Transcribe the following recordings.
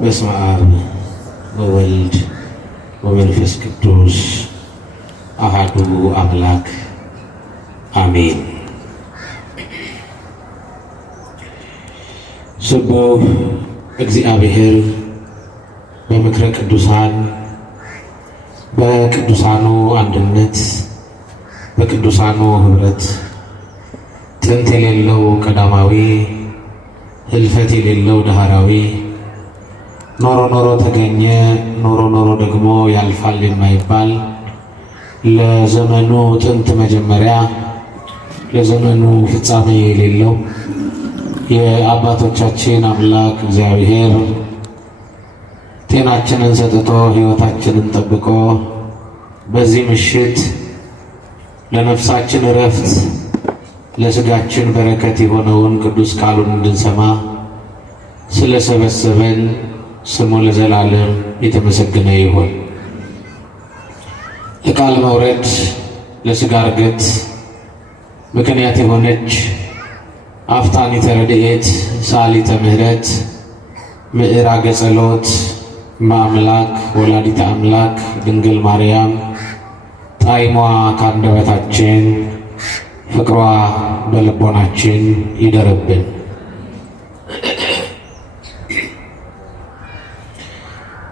በስመ አብ ወወልድ ወመንፈስ ቅዱስ አሐዱ አምላክ አሜን። ስቡሕ እግዚአብሔር በምክረ ቅዱሳን በቅዱሳኑ አንድነት በቅዱሳኑ ኅብረት ጥንት የሌለው ቀዳማዊ ህልፈት የሌለው ዳህራዊ ኖሮ ኖሮ ተገኘ ኖሮ ኖሮ ደግሞ ያልፋል የማይባል ለዘመኑ ጥንት መጀመሪያ ለዘመኑ ፍጻሜ የሌለው የአባቶቻችን አምላክ እግዚአብሔር ጤናችንን ሰጥቶ ሕይወታችንን ጠብቆ በዚህ ምሽት ለነፍሳችን እረፍት ለሥጋችን በረከት የሆነውን ቅዱስ ቃሉን እንድንሰማ ስለሰበሰበን ስሙ ለዘላለም የተመሰገነ ይሁን። ለቃል መውረድ ለሥጋ እርገት ምክንያት የሆነች አፍታኒተ ረድኤት ሰዓሊተ ምሕረት ምዕራገ ጸሎት እመአምላክ ወላዲተ አምላክ ድንግል ማርያም ጣዕሟ ከአንደበታችን ፍቅሯ በልቦናችን ይደርብን።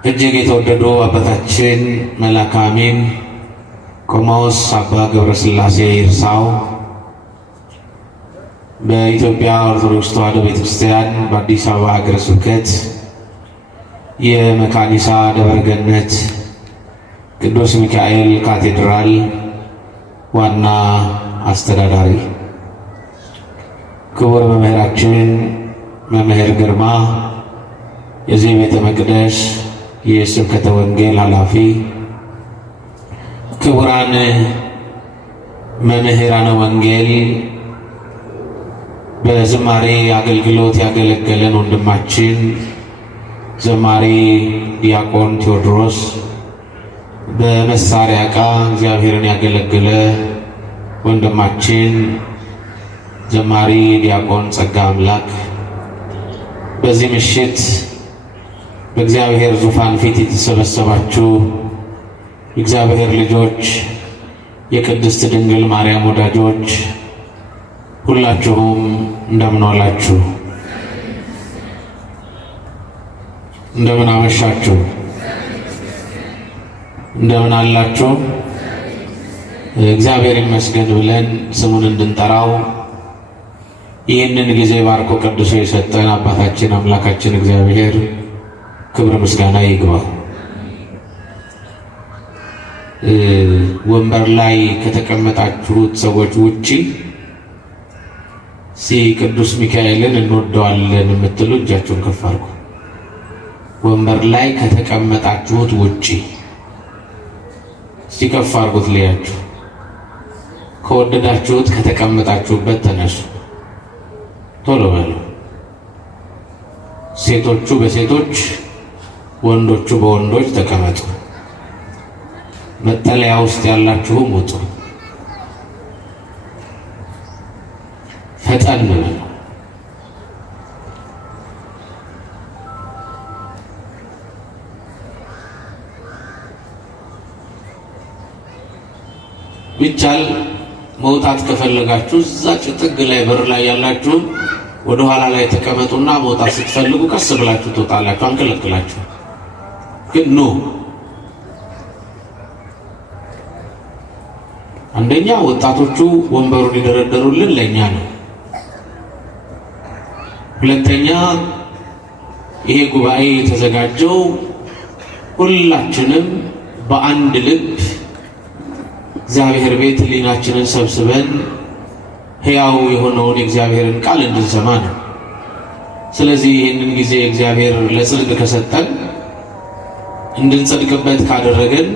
እጅግ የተወደዱ አባታችን መልአከ አሚን ቆሞስ አባ ገብረ ሥላሴ ይርሳው በኢትዮጵያ ኦርቶዶክስ ተዋሕዶ ቤተክርስቲያን በአዲስ አበባ ሀገረ ስብከት የመካኒሳ ደብረ ገነት ቅዱስ ሚካኤል ካቴድራል ዋና አስተዳዳሪ፣ ክቡር መምህራችን መምህር ግርማ የዚህ ቤተ መቅደስ የስብከተ ወንጌል ኃላፊ፣ ክቡራን መምህራነ ወንጌል፣ በዝማሬ አገልግሎት ያገለገለን ወንድማችን ዘማሪ ዲያቆን ቴዎድሮስ፣ በመሳሪያ ዕቃ እግዚአብሔርን ያገለገለ ወንድማችን ዘማሪ ዲያቆን ጸጋ አምላክ፣ በዚህ ምሽት በእግዚአብሔር ዙፋን ፊት የተሰበሰባችሁ የእግዚአብሔር ልጆች፣ የቅድስት ድንግል ማርያም ወዳጆች ሁላችሁም እንደምን ዋላችሁ? እንደምን አመሻችሁ? እንደምን አላችሁ? እግዚአብሔር ይመስገን ብለን ስሙን እንድንጠራው ይህንን ጊዜ ባርኮ ቅዱሶ የሰጠን አባታችን አምላካችን እግዚአብሔር ክብር ምስጋና ይግባው። ወንበር ላይ ከተቀመጣችሁት ሰዎች ውጪ ቅዱስ ሚካኤልን እንወደዋለን የምትሉ እጃችሁን ከፍ አድርጉ። ወንበር ላይ ከተቀመጣችሁት ውጪ ከፍ አድርጉት ልያችሁ። ከወደዳችሁት ከተቀመጣችሁበት ተነሱ፣ ቶሎ በሉ። ሴቶቹ በሴቶች ወንዶቹ በወንዶች ተቀመጡ። መጠለያ ውስጥ ያላችሁም ውጡ። ፈጠን በሉ። ቢቻል መውጣት ከፈለጋችሁ እዛ ጥግ ላይ በር ላይ ያላችሁ ወደ ኋላ ላይ ተቀመጡና መውጣት ስትፈልጉ ቀስ ብላችሁ ትወጣላችሁ። አንከለክላችሁ፣ ግን ኖ አንደኛ ወጣቶቹ ወንበሩን ይደረደሩልን ለኛ ነው። ሁለተኛ ይሄ ጉባኤ የተዘጋጀው ሁላችንም በአንድ ልብ እግዚአብሔር ቤት ሕሊናችንን ሰብስበን ሕያው የሆነውን የእግዚአብሔርን ቃል እንድንሰማ ነው። ስለዚህ ይህንን ጊዜ እግዚአብሔር ለጽድቅ ከሰጠን እንድንጸድቅበት ካደረገን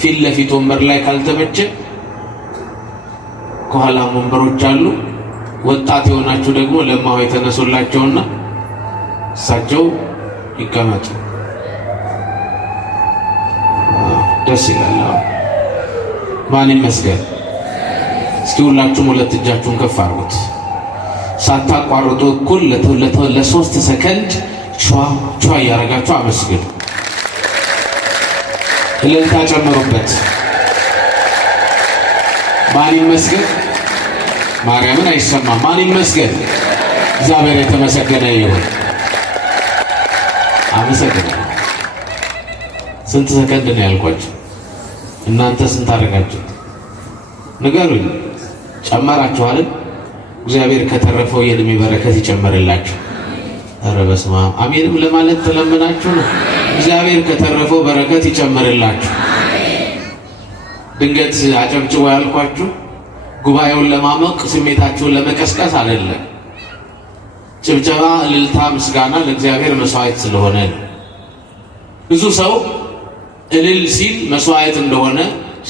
ፊት ለፊት ወንበር ላይ ካልተመቸ ከኋላም ወንበሮች አሉ። ወጣት የሆናችሁ ደግሞ ለማው የተነሱላቸውና እሳቸው ይቀመጡ። ደስ ይላል። ማን ይመስገን? እስኪ ሁላችሁም ሁለት እጃችሁን ከፍ አድርጉት። ሳታቋርጡ እኩል ለ3 ሰከንድ ቿ ያረጋችሁ አመስግኑ። እልልታ ጨምሩበት። ማን ይመስገን? ማርያምን አይሰማም። ማን ይመስገን? እግዚአብሔር የተመሰገነ ይሁን። አመሰግናለሁ። ስንት ሰከንድ ነው ያልኳችሁ? እናንተ ስንት አደረጋችሁ? ንገሩኝ። ጨመራችሁ አይደል? እግዚአብሔር ከተረፈው የዕድሜ በረከት ይጨምርላችሁ። ኧረ በስመ አብ። አሜንም ለማለት ተለምናችሁ ነው። እግዚአብሔር ከተረፈው በረከት ይጨምርላችሁ። ድንገት አጨብጭቦ ያልኳችሁ ጉባኤውን ለማሞቅ ስሜታችሁን ለመቀስቀስ አይደለም። ጭብጨባ፣ እልልታ፣ ምስጋና ለእግዚአብሔር መስዋዕት ስለሆነ ነው። ብዙ ሰው እልል ሲል መስዋዕት እንደሆነ፣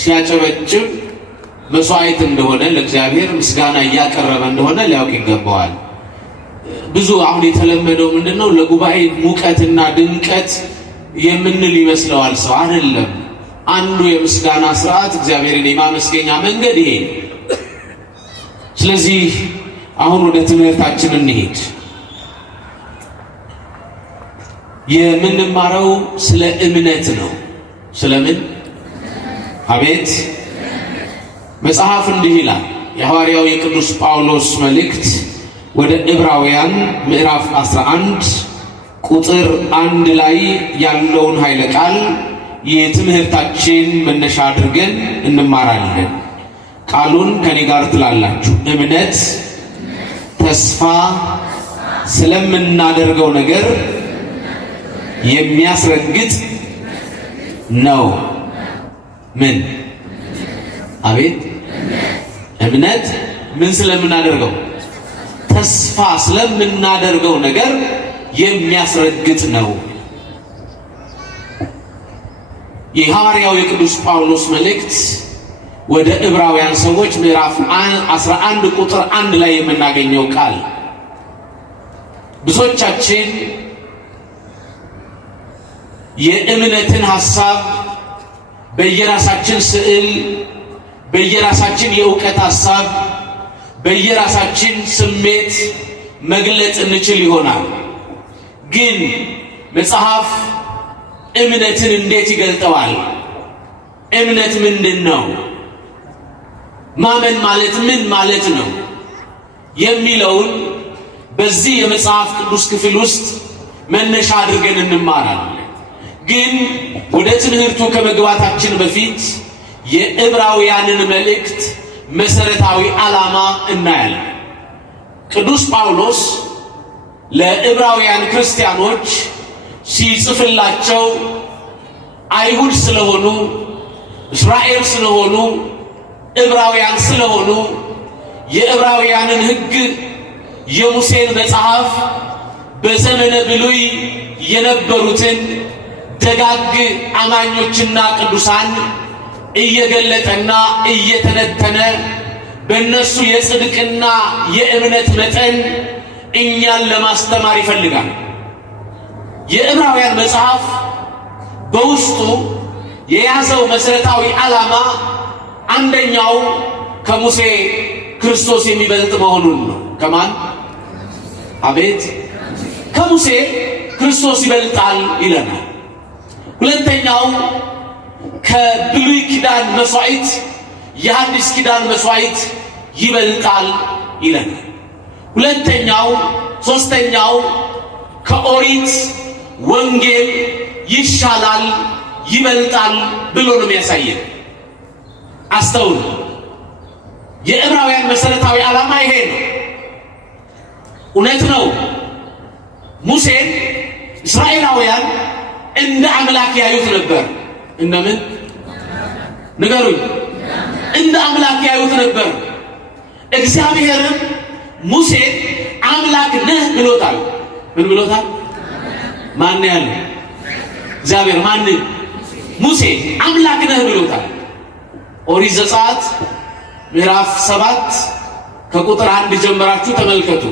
ሲያጨበጭብ መስዋዕት እንደሆነ፣ ለእግዚአብሔር ምስጋና እያቀረበ እንደሆነ ሊያውቅ ይገባዋል። ብዙ አሁን የተለመደው ምንድነው? ለጉባኤ ሙቀትና ድምቀት የምንል ይመስለዋል ሰው። አይደለም። አንዱ የምስጋና ስርዓት እግዚአብሔርን የማመስገኛ መንገድ ይሄ። ስለዚህ አሁን ወደ ትምህርታችን እንሄድ። የምንማረው ስለ እምነት ነው። ስለምን? አቤት። መጽሐፍ እንዲህ ይላል። የሐዋርያው የቅዱስ ጳውሎስ መልእክት ወደ ዕብራውያን ምዕራፍ 11 ቁጥር 1 ላይ ያለውን ኃይለ ቃል የትምህርታችን መነሻ አድርገን እንማራለን። ቃሉን ከኔ ጋር ትላላችሁ። እምነት ተስፋ ስለምናደርገው ነገር የሚያስረግጥ ነው። ምን? አቤት። እምነት ምን ስለምናደርገው? ተስፋ ስለምናደርገው ነገር የሚያስረግጥ ነው። የሐዋርያው የቅዱስ ጳውሎስ መልእክት ወደ ዕብራውያን ሰዎች ምዕራፍ 11 ቁጥር 1 ላይ የምናገኘው ቃል ብዙዎቻችን የእምነትን ሐሳብ በየራሳችን ስዕል፣ በየራሳችን የእውቀት ሐሳብ፣ በየራሳችን ስሜት መግለጽ እንችል ይሆናል። ግን መጽሐፍ እምነትን እንዴት ይገልጠዋል? እምነት ምንድን ነው? ማመን ማለት ምን ማለት ነው? የሚለውን በዚህ የመጽሐፍ ቅዱስ ክፍል ውስጥ መነሻ አድርገን እንማራለን። ግን ወደ ትምህርቱ ከመግባታችን በፊት የዕብራውያንን መልእክት መሰረታዊ ዓላማ እናያለን። ቅዱስ ጳውሎስ ለዕብራውያን ክርስቲያኖች ሲጽፍላቸው አይሁድ ስለሆኑ፣ እስራኤል ስለሆኑ፣ ዕብራውያን ስለሆኑ የዕብራውያንን ሕግ የሙሴን መጽሐፍ በዘመነ ብሉይ የነበሩትን ደጋግ አማኞችና ቅዱሳን እየገለጠና እየተነተነ በእነሱ የጽድቅና የእምነት መጠን እኛን ለማስተማር ይፈልጋል። የዕብራውያን መጽሐፍ በውስጡ የያዘው መሰረታዊ ዓላማ አንደኛው ከሙሴ ክርስቶስ የሚበልጥ መሆኑን ነው። ከማን? አቤት። ከሙሴ ክርስቶስ ይበልጣል ይለናል። ሁለተኛው ከብሉይ ኪዳን መስዋዕት የሐዲስ ኪዳን መስዋዕት ይበልጣል ይለናል። ሶስተኛው ከኦሪት ወንጌል ይሻላል ይበልጣል ብሎ ነው የሚያሳየን። አስተውሉ። የዕብራውያን መሰረታዊ ዓላማ ይሄ ነው። እውነት ነው። ሙሴን እስራኤላውያን እንደ አምላክ ያዩት ነበር። እንደምን? ንገሩኝ። እንደ አምላክ ያዩት ነበር። እግዚአብሔርም ሙሴን አምላክ ነህ ብሎታል። ምን ብሎታል? ማን ያለ? እግዚአብሔር። ማን? ሙሴ አምላክ ነህ ብሎታል። ኦሪት ዘጸአት ምዕራፍ 7 ከቁጥር 1 ጀምራችሁ ተመልከቱ።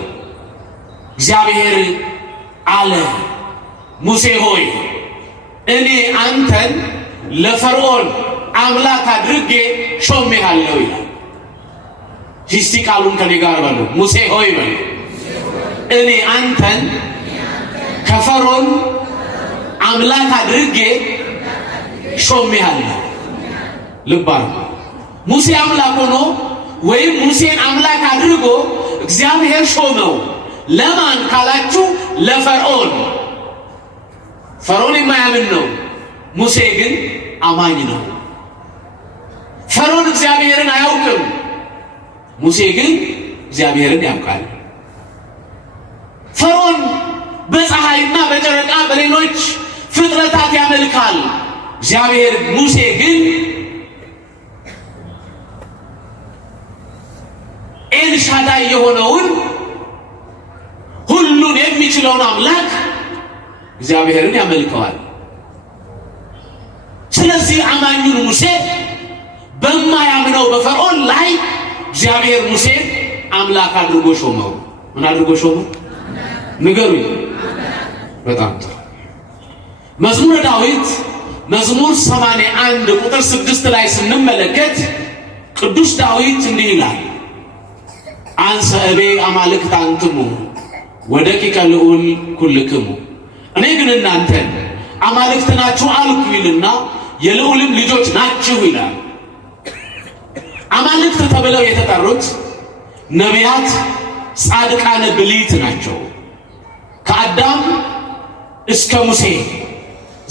እግዚአብሔር አለ፣ ሙሴ ሆይ እኔ አንተን ለፈርዖን አምላክ አድርጌ ሾሜሃለሁ ይላል። እስቲ ቃሉን ከኔ ጋር በሉ። ሙሴ ሆይ በሉ። እኔ አንተን ከፈርዖን አምላክ አድርጌ ሾሜሃለሁ። ልብ አድርጉ። ሙሴ አምላክ ሆኖ ወይም ሙሴን አምላክ አድርጎ እግዚአብሔር ሾመው። ለማን ካላችሁ ለፈርዖን። ፈርዖን የማያምን ነው፣ ሙሴ ግን አማኝ ነው። ፈርዖን እግዚአብሔርን አያውቅም፣ ሙሴ ግን እግዚአብሔርን ያውቃል። ፈርዖን በፀሐይና በጨረቃ በሌሎች ፍጥረታት ያመልካል፣ እግዚአብሔር ሙሴ ግን ኤልሻዳይ የሆነውን ሁሉን የሚችለውን አምላክ እግዚአብሔርን ያመልከዋል። ስለዚህ አማኙን ሙሴ በማያምነው በፈርዖን ላይ እግዚአብሔር ሙሴን አምላክ አድርጎ ሾመው። ምን አድርጎ ሾመው? ንገሩኝ። በጣም ጥሩ። መዝሙረ ዳዊት መዝሙር 81 ቁጥር 6 ላይ ስንመለከት ቅዱስ ዳዊት እንዲህ ይላል፣ አንሰ እቤ አማልክት አንትሙ ወደቂቀ ልዑል ኩልክሙ። እኔ ግን እናንተን አማልክት ናችሁ አልኩ ይልና የልዑልም ልጆች ናችሁ ይላል። አማልክት ተብለው የተጠሩት ነቢያት፣ ጻድቃነ ብሊት ናቸው። ከአዳም እስከ ሙሴ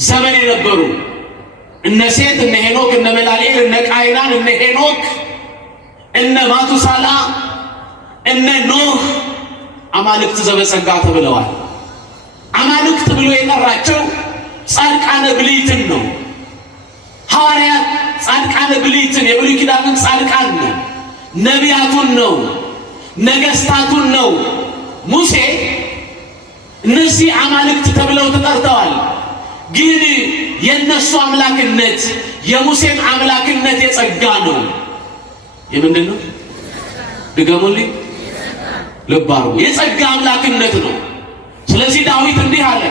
ዘመን የነበሩ እነ ሴት፣ እነ ሄኖክ፣ እነ መላልኤል፣ እነ ቃይናን፣ እነ ሄኖክ፣ እነ ማቱሳላ፣ እነ ኖህ አማልክት ዘበጸጋ ተብለዋል። አማልክት ብሎ የጠራቸው ጻድቃነ ብሊትን ነው። ሐዋርያት ጻድቃነ ብሊትን የብሉይ ኪዳንን ጻድቃን ነው። ነቢያቱን ነው። ነገስታቱን ነው። ሙሴ እነዚህ አማልክት ተብለው ተጠርተዋል። ግን የነሱ አምላክነት የሙሴን አምላክነት የጸጋ ነው። የምንድን ነው? ድገሙልኝ። ልብ አድርጉ። የጸጋ አምላክነት ነው። ስለዚህ ዳዊት እንዲህ አለ፣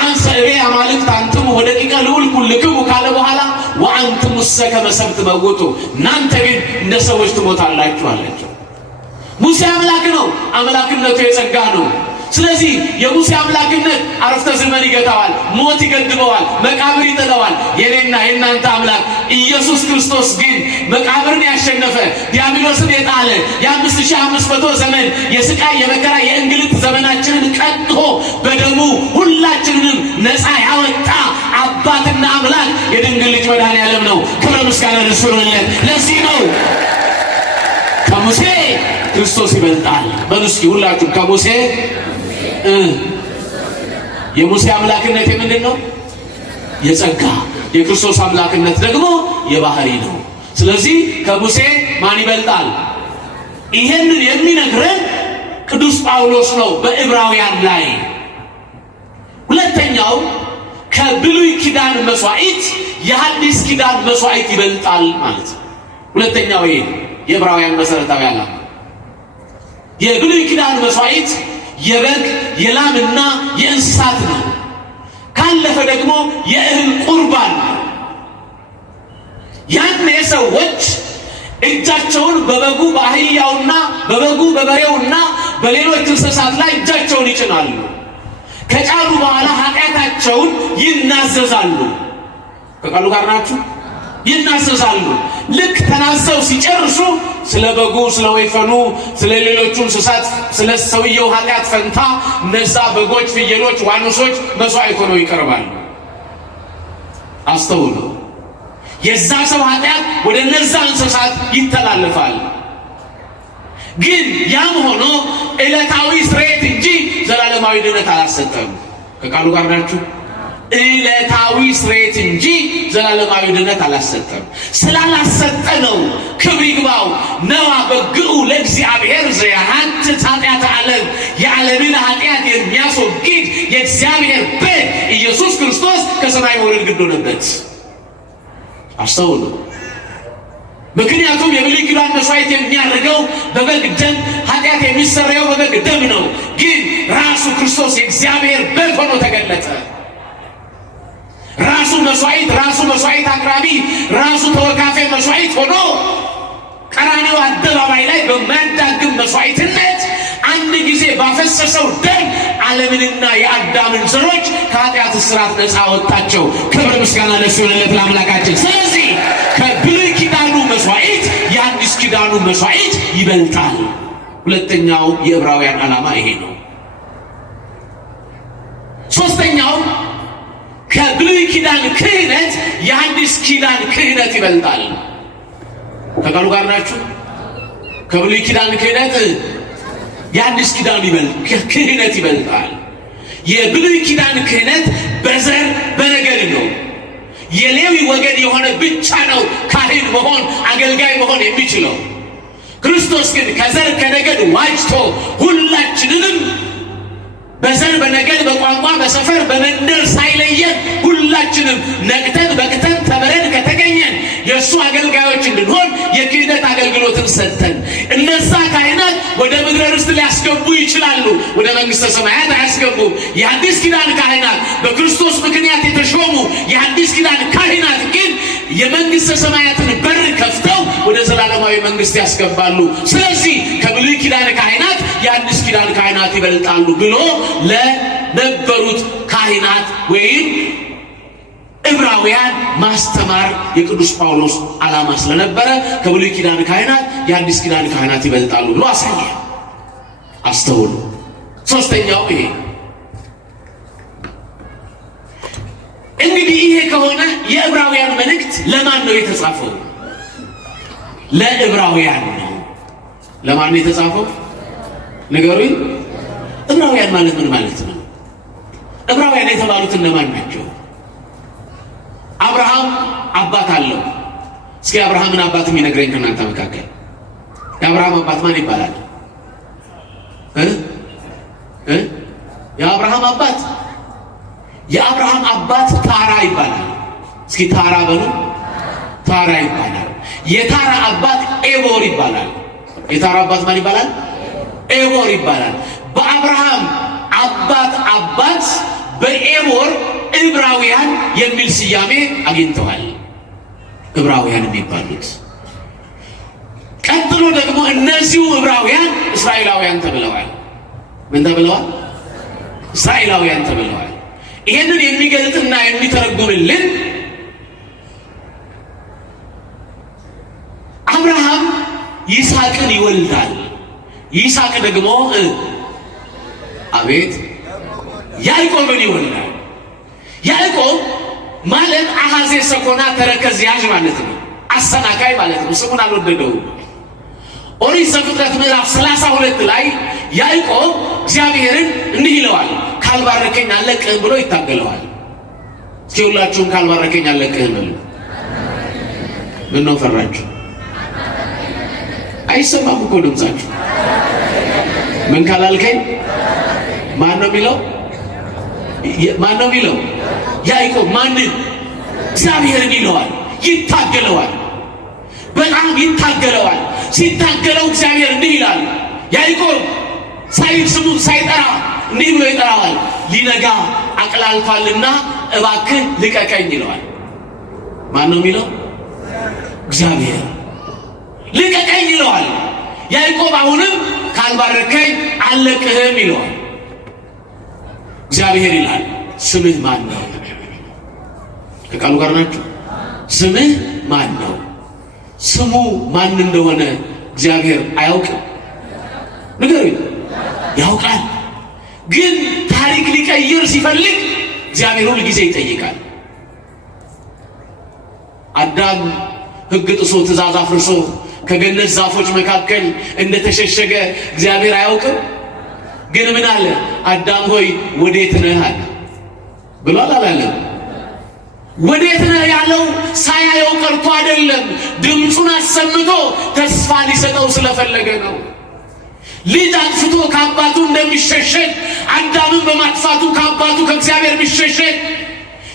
አንሰ እቤ አማልክት አንትሙ ወደቂቀ ልዑል ኩልክሙ ካለ በኋላ ወአንትሙሰ ከመ ሰብእ ትመውቱ፣ እናንተ ግን እንደ ሰዎች ትሞታላችሁ አላቸው። ሙሴ አምላክ ነው። አምላክነቱ የጸጋ ነው። ስለዚህ የሙሴ አምላክነት አረፍተ ዘመን ይገታዋል፣ ሞት ይገድበዋል፣ መቃብር ይጥለዋል። የኔና የእናንተ አምላክ ኢየሱስ ክርስቶስ ግን መቃብርን ያሸነፈ ዲያብሎስን የጣለ የ5500 ዘመን የስቃይ የመከራ የእንግልት ዘመናችንን ቀጥቶ በደሙ ሁላችንንም ነፃ ያወጣ አባትና አምላክ የድንግል ልጅ መድኃኔዓለም ነው። ክብረ ምስጋና ለእርሱ ይሁንለት። ለዚህ ነው ከሙሴ ክርስቶስ ይበልጣል። በሉ እስኪ ሁላችሁም ከሙሴ የሙሴ አምላክነት የምንድን ነው? የጸጋ። የክርስቶስ አምላክነት ደግሞ የባህሪ ነው። ስለዚህ ከሙሴ ማን ይበልጣል? ይሄንን የሚነግረን ቅዱስ ጳውሎስ ነው በዕብራውያን ላይ። ሁለተኛው ከብሉይ ኪዳን መስዋዕት የሐዲስ ኪዳን መስዋዕት ይበልጣል ማለት ነው። ሁለተኛው ይሄ የዕብራውያን መሰረታዊ ዓላማ የብሉይ ኪዳን መስዋዕት የበግ የላምና የእንስሳት ነው። ካለፈ ደግሞ የእህል ቁርባን ነው። ያኔ ሰዎች እጃቸውን በበጉ በአህያውና በበጉ በበሬውና በሌሎች እንስሳት ላይ እጃቸውን ይጭናሉ። ከጫኑ በኋላ ኃጢአታቸውን ይናዘዛሉ። ከቃሉ ጋር ናችሁ? ይናዘዛሉ። ልክ ተናዘው ሲጨርሱ ስለ በጉ፣ ስለ ወይፈኑ፣ ስለ ሌሎቹ እንስሳት፣ ስለ ሰውየው ኃጢአት ፈንታ እነዛ በጎች፣ ፍየሎች፣ ዋኖሶች መስዋዕት ሆነው ይቀርባሉ። አስተውሉ። የዛ ሰው ኃጢአት ወደ እነዛ እንስሳት ይተላለፋል። ግን ያም ሆኖ ዕለታዊ ስርየት እንጂ ዘላለማዊ ድነት አላሰጠም። ከቃሉ ጋር ናችሁ? ዕለታዊ ስርየት እንጂ ዘላለማዊ ድነት አላሰጠም። ስላላሰጠ ነው ክብር ይግባው ነዋ በግዑ ለእግዚአብሔር ዘያሐትት ኃጢአተ ዓለም፣ የዓለምን ኃጢአት የሚያስወግድ የእግዚአብሔር በግ ኢየሱስ ክርስቶስ ከሰማይ መውረድ ግድ ሆነበት። አስተውሉ። ምክንያቱም የብሉይ ኪዳን መስዋዕት የሚያደርገው በበግ ደም፣ ኃጢአት የሚሰረየው በበግ ደም ነው። ግን ራሱ ክርስቶስ የእግዚአብሔር በግ ሆኖ ተገለጠ። ራሱ መስዋዕት አቅራቢ፣ ራሱ ተወካፌ መስዋዕት ሆኖ ቀራንዮ አደባባይ ላይ በማያዳግም መስዋዕትነት አንድ ጊዜ ባፈሰሰው ደም ዓለምንና የአዳምን ዘሮች ከኃጢአት እስራት ነፃ ወጣቸው። ክብር ምስጋና ለእሱ ይሁንለት ለአምላካችን። ስለዚህ ከብሉይ ኪዳኑ መስዋዕት የአዲስ ኪዳኑ መስዋዕት ይበልጣል። ሁለተኛው የዕብራውያን ዓላማ ይሄ ነው። ሶስተኛው ከብሉይ ኪዳን ክህነት የአዲስ ኪዳን ክህነት ይበልጣል። ከቃሉ ጋር ናችሁ? ከብሉይ ኪዳን ክህነት የአዲስ ኪዳን ክህነት ይበልጣል። የብሉይ ኪዳን ክህነት በዘር በነገድ ነው። የሌዊ ወገን የሆነ ብቻ ነው ካህን መሆን አገልጋይ መሆን የሚችለው። ክርስቶስ ግን ከዘር ከነገድ ዋጅቶ ሁላችንንም በዘር በነገድ በቋንቋ በሰፈር በመንደር ሳይለየን ሁላችንም ነቅተን በቅተን ተምረን ከተገኘን የእሱ አገልጋዮች እንድንሆን የክህነት አገልግሎትን ሰጠን። እነዛ ካህናት ወደ ምድረ ርስት ሊያስገቡ ይችላሉ፣ ወደ መንግሥተ ሰማያት አያስገቡም። የአዲስ ኪዳን ካህናት በክርስቶስ ምክንያት የተሾሙ የአዲስ ኪዳን ካህናት ግን የመንግሥተ ሰማያትን በር ከፍተው ወደ ዘላለማዊ መንግሥት ያስገባሉ። ስለዚህ ከብሉይ ኪዳን ካህናት የአዲስ ኪዳን ካህናት ይበልጣሉ ብሎ ለነበሩት ካህናት ወይም ዕብራውያን ማስተማር የቅዱስ ጳውሎስ ዓላማ ስለነበረ ከብሉይ ኪዳን ካህናት የአዲስ ኪዳን ካህናት ይበልጣሉ ብሎ አሳየ። አስተውሉ። ሶስተኛው ይሄ እንግዲህ ይሄ ከሆነ የዕብራውያን መልእክት ለማን ነው የተጻፈው? ለዕብራውያን ነው። ለማን ነው የተጻፈው? ንገሩኝ። ዕብራውያን ማለት ምን ማለት ነው? ዕብራውያን የተባሉት እነማን ናቸው? አብርሃም አባት አለው። እስኪ አብርሃምን አባት የሚነግረኝ ከእናንተ መካከል የአብርሃም አባት ማን ይባላል? የአብርሃም አባት ታራ ይባላል። እስኪ ታራ በሉ። ታራ ይባላል። የታራ አባት ኤቦር ይባላል። የታራ አባት ማን ይባላል? ኤቦር ይባላል። በአብርሃም አባት በኤቦር ዕብራውያን የሚል ስያሜ አግኝተዋል። ዕብራውያን የሚባሉት ቀጥሎ ደግሞ እነዚሁ ዕብራውያን እስራኤላውያን ተብለዋል። ምን ተብለዋል? እስራኤላውያን ተብለዋል። ይሄንን የሚገልጥና የሚተረጉምልን አብርሃም ይስሐቅን ይወልዳል። ይስሐቅ ደግሞ አቤት ያዕቆብን ይወልዳል። ያዕቆብ ማለት አሐዜ ሰኮና ተረከዝ ያዥ ማለት ነው። አሰናካይ ማለት ነው። ስሙን አልወደደውም። ኦሪት ዘፍጥረት ምዕራፍ 32 ላይ ያዕቆብ እግዚአብሔርን እንዲህ ይለዋል፣ ካልባረከኝ አለቅህም ብሎ ይታገለዋል። እስኪ ሁላችሁም ካልባረከኝ አለቅህም በሉ። ምን ነው ፈራችሁ? አይሰማም እኮ ድምጻችሁ። ምን ካላልከኝ ማን ነው የሚለው? ማን ነው የሚለው? ያዕቆብ ማንን? እግዚአብሔርን ይለዋል። ይታገለዋል። በጣም ይታገለዋል። ሲታገለው እግዚአብሔር እንዲህ ይላል፣ ያዕቆብ ስሙ ሳይጠራ እንዲህ ብሎ ይጠራዋል። ሊነጋ አቅላልቷልና እባክህ ልቀቀኝ ይለዋል። ማን ነው የሚለው? እግዚአብሔር ልቀቀኝ ይለዋል። ያዕቆብ አሁንም ካልባረከኝ አለቅህም ይለዋል። እግዚአብሔር ይላል፣ ስምህ ማን ነው? ከቃሉ ጋር ናችሁ? ስምህ ማን ነው? ስሙ ማን እንደሆነ እግዚአብሔር አያውቅም? ንገሩኝ። ያውቃል። ግን ታሪክ ሊቀይር ሲፈልግ እግዚአብሔር ሁል ጊዜ ይጠይቃል። አዳም ሕግ ጥሶ ትእዛዝ አፍርሶ ከገነት ዛፎች መካከል እንደተሸሸገ እግዚአብሔር አያውቅም? ግን ምን አለ? አዳም ሆይ ወዴት ነህ አለ። ብሏል አላለም? ወዴት ነህ ያለው ሳያየው ቀርቶ አይደለም፣ ድምፁን አሰምቶ ተስፋ ሊሰጠው ስለፈለገ ነው። ልጅ አጥፍቶ ከአባቱ እንደሚሸሸግ አዳምን በማጥፋቱ ከአባቱ ከእግዚአብሔር ቢሸሸግ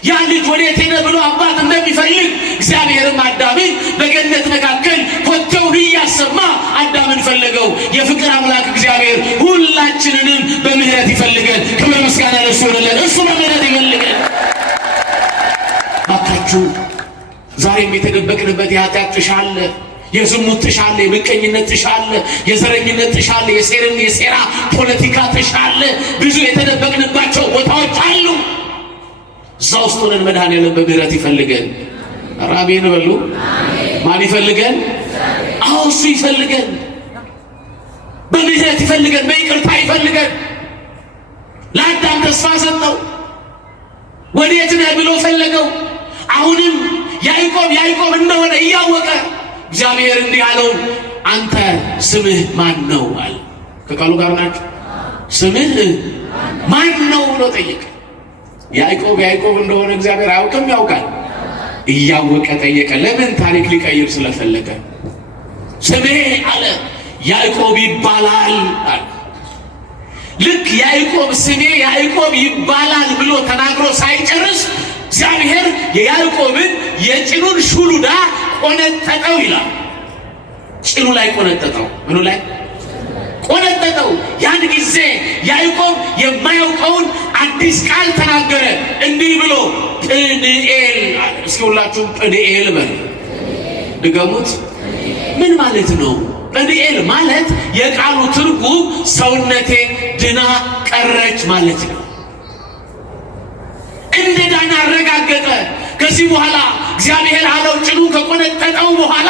ያ ልጅ ወዴት ሄደ ብሎ አባት እንደሚፈልግ እግዚአብሔርም አዳምን በገነት መካከል ኮቴውን እያሰማ አዳምን ፈለገው። የፍቅር አምላክ እግዚአብሔር ሁላችንንም በምህረት ይፈልገን። ክብር ምስጋና ለእሱ ይሁንልን። እሱ በምህረት ይፈልገን። ባካችሁ ዛሬም የተደበቅንበት የኃጢአት ጥሻ አለ። የዝሙት ትሻለ፣ የምቀኝነት ትሻለ፣ የዘረኝነት ትሻለ፣ የሴራ ፖለቲካ ትሻለ። ብዙ የተደበቅንባቸው ቦታዎች አሉ። እዛ ውስጥ ሆነን መድኃኔዓለም በምህረት ይፈልገን። አሜን በሉ። ማን ይፈልገን? አዎ እሱ ይፈልገን። በምህረት ይፈልገን፣ በይቅርታ ይፈልገን። ለአዳም ተስፋ ሰጠው። ወዴት ነህ ብሎ ፈለገው። አሁንም ያዕቆብ እንደሆነ እያወቀ እግዚአብሔር እንዲህ አለው፣ አንተ ስምህ ማን ነው አለ። ከቃሉ ጋር ናቸው። ስምህ ማን ነው ብሎ ጠየቀ። ያዕቆብ እንደሆነ እግዚአብሔር አያውቅም? ያውቃል። እያወቀ ጠየቀ። ለምን? ታሪክ ሊቀይር ስለፈለገ። ስሜ አለ ያዕቆብ ይባላል አለ። ልክ ያዕቆብ ስሜ ያዕቆብ ይባላል ብሎ ተናግሮ ሳይጨርስ እግዚአብሔር የያዕቆብን የጭኑን ሹሉዳ ቆነጠጠው ይላል። ጭኑ ላይ ቆነጠጠው። ምኑ ላይ ቆነጠጠው? ያን ጊዜ ያዕቆብ የማያውቀውን አዲስ ቃል ተናገረ። እንዲህ ብሎ ጵኒኤል አለ። እስኪ ሁላችሁም ጵኒኤል በሉ። ድገሙት። ምን ማለት ነው? ጵኒኤል ማለት የቃሉ ትርጉም ሰውነቴ ድና ቀረች ማለት ነው። እንደ ዳና አረጋገጠ። ከዚህ በኋላ እግዚአብሔር አለው ጭኑ ከቆነጠጠው በኋላ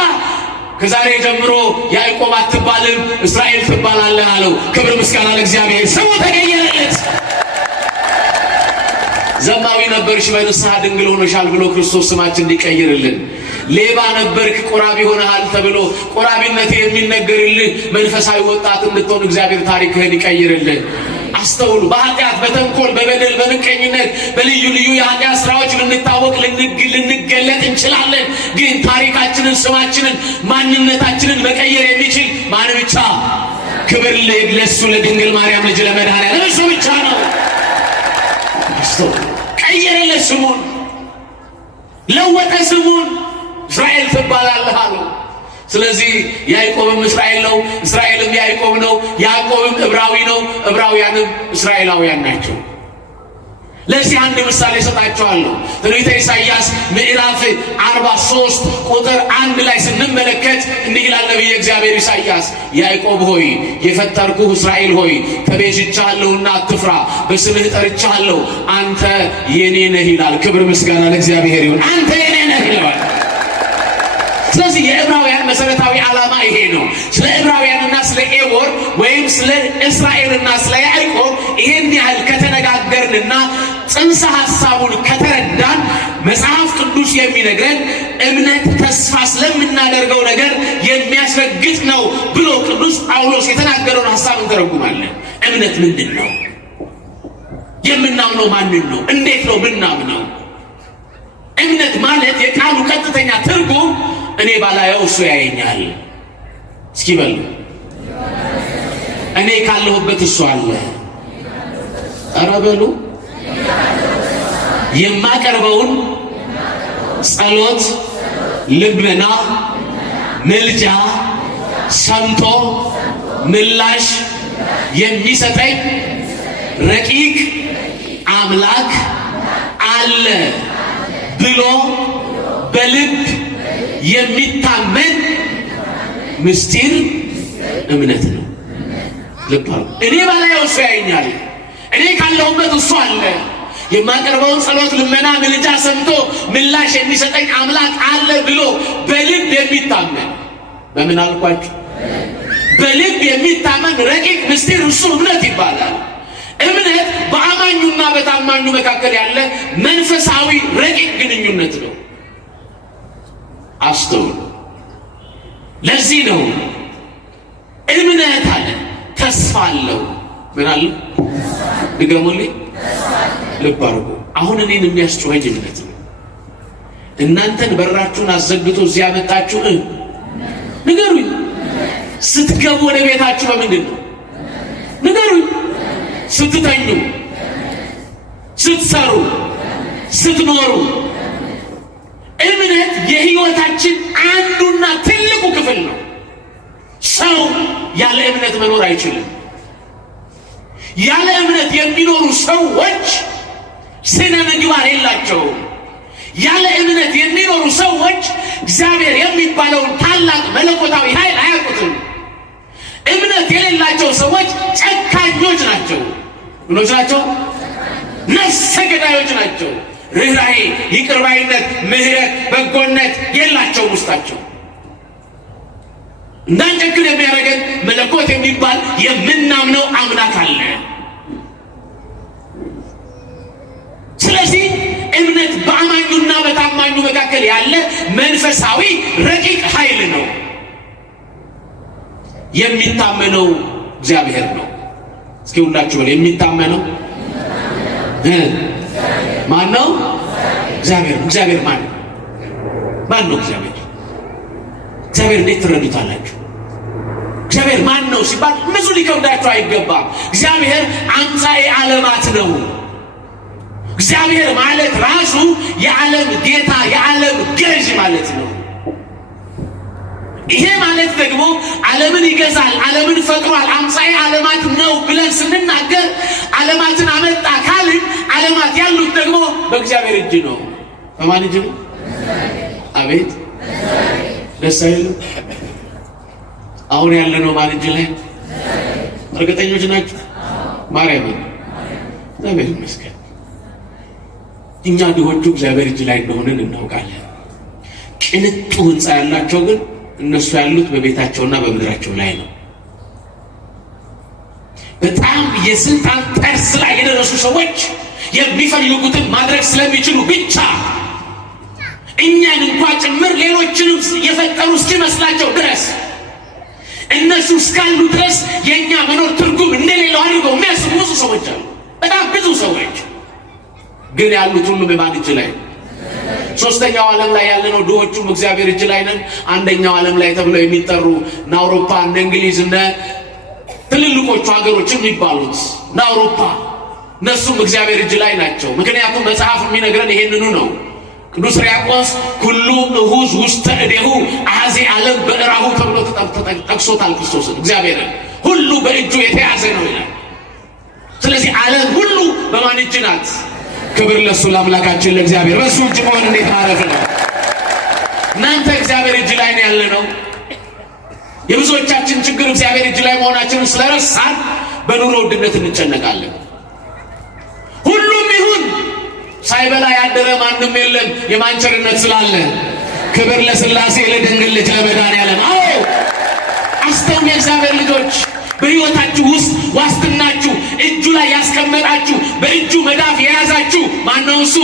ከዛሬ ጀምሮ ያዕቆብ አትባልም እስራኤል ትባላለህ አለው። ክብር ምስጋና ለእግዚአብሔር። ስሙ ተቀየረለት። ዘማዊ ነበርሽ በንስሐ ድንግል ሆነሻል ብሎ ክርስቶስ ስማችን እንዲቀይርልን። ሌባ ነበርክ ቆራቢ ሆነሃል ተብሎ ቆራቢነት የሚነገርልህ መንፈሳዊ ወጣት እንድትሆን እግዚአብሔር ታሪክህን ይቀይርልን። አስተውሉ። በኃጢአት በተንኮል በበደል በምቀኝነት በልዩ ልዩ የኃጢአት ስራዎች ልንታወቅ ልንገለጥ እንችላለን። ግን ታሪካችንን፣ ስማችንን፣ ማንነታችንን መቀየር የሚችል ማን ብቻ? ክብር ለእሱ ለድንግል ማርያም ልጅ ለመድኃኔዓለም እሱ ብቻ ነው። ቀየረለት ስሙን፣ ለወጠ ስሙን። እስራኤል ትባላለህ አለው። ስለዚህ ያዕቆብም እስራኤል ነው፣ እስራኤልም ያዕቆብ ነው፣ ያዕቆብም ዕብራዊ ነው፣ ዕብራውያንም እስራኤላውያን ናቸው። ለዚህ አንድ ምሳሌ ሰጣቸዋለሁ። ትንቢተ ኢሳይያስ ምዕራፍ 43 ቁጥር 1 ላይ ስንመለከት እንዲህ ይላል ነቢየ እግዚአብሔር ኢሳይያስ፣ ያዕቆብ ሆይ የፈጠርኩህ እስራኤል ሆይ ተቤዥቻለሁና አትፍራ፣ በስምህ ጠርቻለሁ፣ አንተ የኔ ነህ ይላል። ክብር ምስጋና ለእግዚአብሔር ይሁን። አንተ የኔ ነህ ይላል። ስለዚህ የዕብራውያን መሰረታዊ ዓላማ ይሄ ነው። ስለ ዕብራውያንና ስለ ኤቦር ወይም ስለ እስራኤልና ስለ ያዕቆብ ይሄን ያህል ከተነጋገርንና ጽንሰ ሐሳቡን ከተረዳን መጽሐፍ ቅዱስ የሚነግረን እምነት ተስፋ ስለምናደርገው ነገር የሚያስረግጥ ነው ብሎ ቅዱስ ጳውሎስ የተናገረውን ሐሳብ እንተረጉማለን። እምነት ምንድን ነው? የምናምነው ማንን ነው? እንዴት ነው ምናምነው? እምነት ማለት የቃሉ ቀጥተኛ ትርጉም እኔ ባላየው እሱ ያየኛል። እስኪ በሉ እኔ ካለሁበት እሱ አለ። ኧረ በሉ የማቀርበውን ጸሎት፣ ልመና፣ ምልጃ ሰምቶ ምላሽ የሚሰጠኝ ረቂቅ አምላክ አለ ብሎ በልብ የሚታመን ምስጢር እምነት ነው። ልብ አሉ። እኔ ባላየው እሱ ያየኛል። እኔ ካለሁበት እሱ አለ። የማቀርበውን ጸሎት፣ ልመና፣ ምልጃ ሰምቶ ምላሽ የሚሰጠኝ አምላክ አለ ብሎ በልብ የሚታመን በምን አልኳችሁ? በልብ የሚታመን ረቂቅ ምስጢር እሱ እምነት ይባላል። እምነት በአማኙና በታማኙ መካከል ያለ መንፈሳዊ ረቂቅ ግንኙነት ነው። አስተውሉ። ለዚህ ነው እምነት አለ ተስፋ አለው። ምን አለ? ድገሙልኝ። ልብ አድርጉ። አሁን እኔን የሚያስጮኸኝ እምነት ነው። እናንተን በራችሁን አዘግቶ እዚያ መጣችሁ ንገሩኝ። ስትገቡ ወደ ቤታችሁ በምንድን ነው? ንገሩኝ። ስትተኙ፣ ስትሰሩ፣ ስትኖሩ እምነት የህይወታችን አንዱና ትልቁ ክፍል ነው። ሰው ያለ እምነት መኖር አይችልም። ያለ እምነት የሚኖሩ ሰዎች ስነ ምግባር የላቸውም። ያለ እምነት የሚኖሩ ሰዎች እግዚአብሔር የሚባለውን ታላቅ መለኮታዊ ኃይል አያውቁትም። እምነት የሌላቸው ሰዎች ጨካኞች ናቸው። ምኖች ናቸው? ነፍሰ ገዳዮች ናቸው። ርኅራኄ፣ ይቅር ባይነት፣ ምሕረት፣ በጎነት የላቸውም ውስጣቸው። እንዳንጨክን የሚያደርገን መለኮት የሚባል የምናምነው አምላክ አለ። ስለዚህ እምነት በአማኙና በታማኙ መካከል ያለ መንፈሳዊ ረቂቅ ኃይል ነው። የሚታመነው እግዚአብሔር ነው። እስኪ ሁላችሁ በል የሚታመነው ማን ነው? እግዚአብሔር ነው። እግዚአብሔር ማን ነው? ማን ነው እግዚአብሔር? እግዚአብሔር እንዴት ትረዱታላችሁ? እግዚአብሔር ማን ነው ሲባል ብዙ ሊከብዳችሁ አይገባም። እግዚአብሔር አምሳዬ ዓለማት ነው። እግዚአብሔር ማለት ራሱ የዓለም ጌታ የዓለም ገዥ ማለት ነው። ይሄ ማለት ደግሞ ዓለምን ይገዛል፣ ዓለምን ፈጥሯል፣ አምሳዬ ዓለማት ነው ብለን ስንናገር ዓለማትን አመጣ ካልን ዓለማት ያሉት ደግሞ በእግዚአብሔር እጅ ነው። በማን እጅ ነው? አቤት ደስ አይልም? አሁን ያለነው ማን እጅ ላይ? እርግጠኞች ናችሁ? ማርያም እግዚአብሔር ይመስገን። እኛ ድሆቹ እግዚአብሔር እጅ ላይ እንደሆነን እናውቃለን። ቅንጡ ሕንፃ ያላቸው ግን እነሱ ያሉት በቤታቸውና በምድራቸው ላይ ነው። በጣም የስልጣን ጠርዝ ላይ የደረሱ ሰዎች የሚፈልጉትን ማድረግ ስለሚችሉ ብቻ እኛን እንኳን ጭምር ሌሎችንም የፈጠሩ እስኪመስላቸው ድረስ እነሱ እስካሉ ድረስ የእኛ መኖር ትርጉም እንደሌለው አድርገው የሚያስቡ ብዙ ሰዎች አሉ። በጣም ብዙ ሰዎች ግን ያሉት ሁሉ በማን እጅ ላይ? ሶስተኛው ዓለም ላይ ያለነው ድሆቹም እግዚአብሔር እጅ ላይ ነን። አንደኛው ዓለም ላይ ተብለው የሚጠሩ እነ አውሮፓ፣ እነ እንግሊዝ፣ እነ ትልልቆቹ ሀገሮች የሚባሉት እነ አውሮፓ እነሱም እግዚአብሔር እጅ ላይ ናቸው። ምክንያቱም መጽሐፍ የሚነግረን ይሄንኑ ነው። ቅዱስ ሪያቆስ ሁሉ እሁዝ ውስተ እዴሁ አሐዜ ዓለም በእራሁ ተብሎ ጠቅሶታል። ክርስቶስን እግዚአብሔርን ሁሉ በእጁ የተያዘ ነው ይላል። ስለዚህ ዓለም ሁሉ በማን እጅ ናት? ክብር ለሱ ለአምላካችን ለእግዚአብሔር። በሱ እጅ መሆን እንዴት ማረፍ ነው! እናንተ እግዚአብሔር እጅ ላይ ነው ያለ ነው። የብዙዎቻችን ችግር እግዚአብሔር እጅ ላይ መሆናችንን ስለረሳን በኑሮ ውድነት እንጨነቃለን። ሁሉም ይሁን ሳይበላ ያደረ ማንም የለም የማንቸርነት ስላለ። ክብር ለሥላሴ ለድንግል ልጅ ለመድኃኔዓለም። አዎ አስተውሉ የእግዚአብሔር ልጆች፣ በሕይወታችሁ ውስጥ ዋስትናችሁ እጁ ላይ ያስቀመጣችሁ በእጁ መዳፍ የያዛችሁ ማነው? እሱ።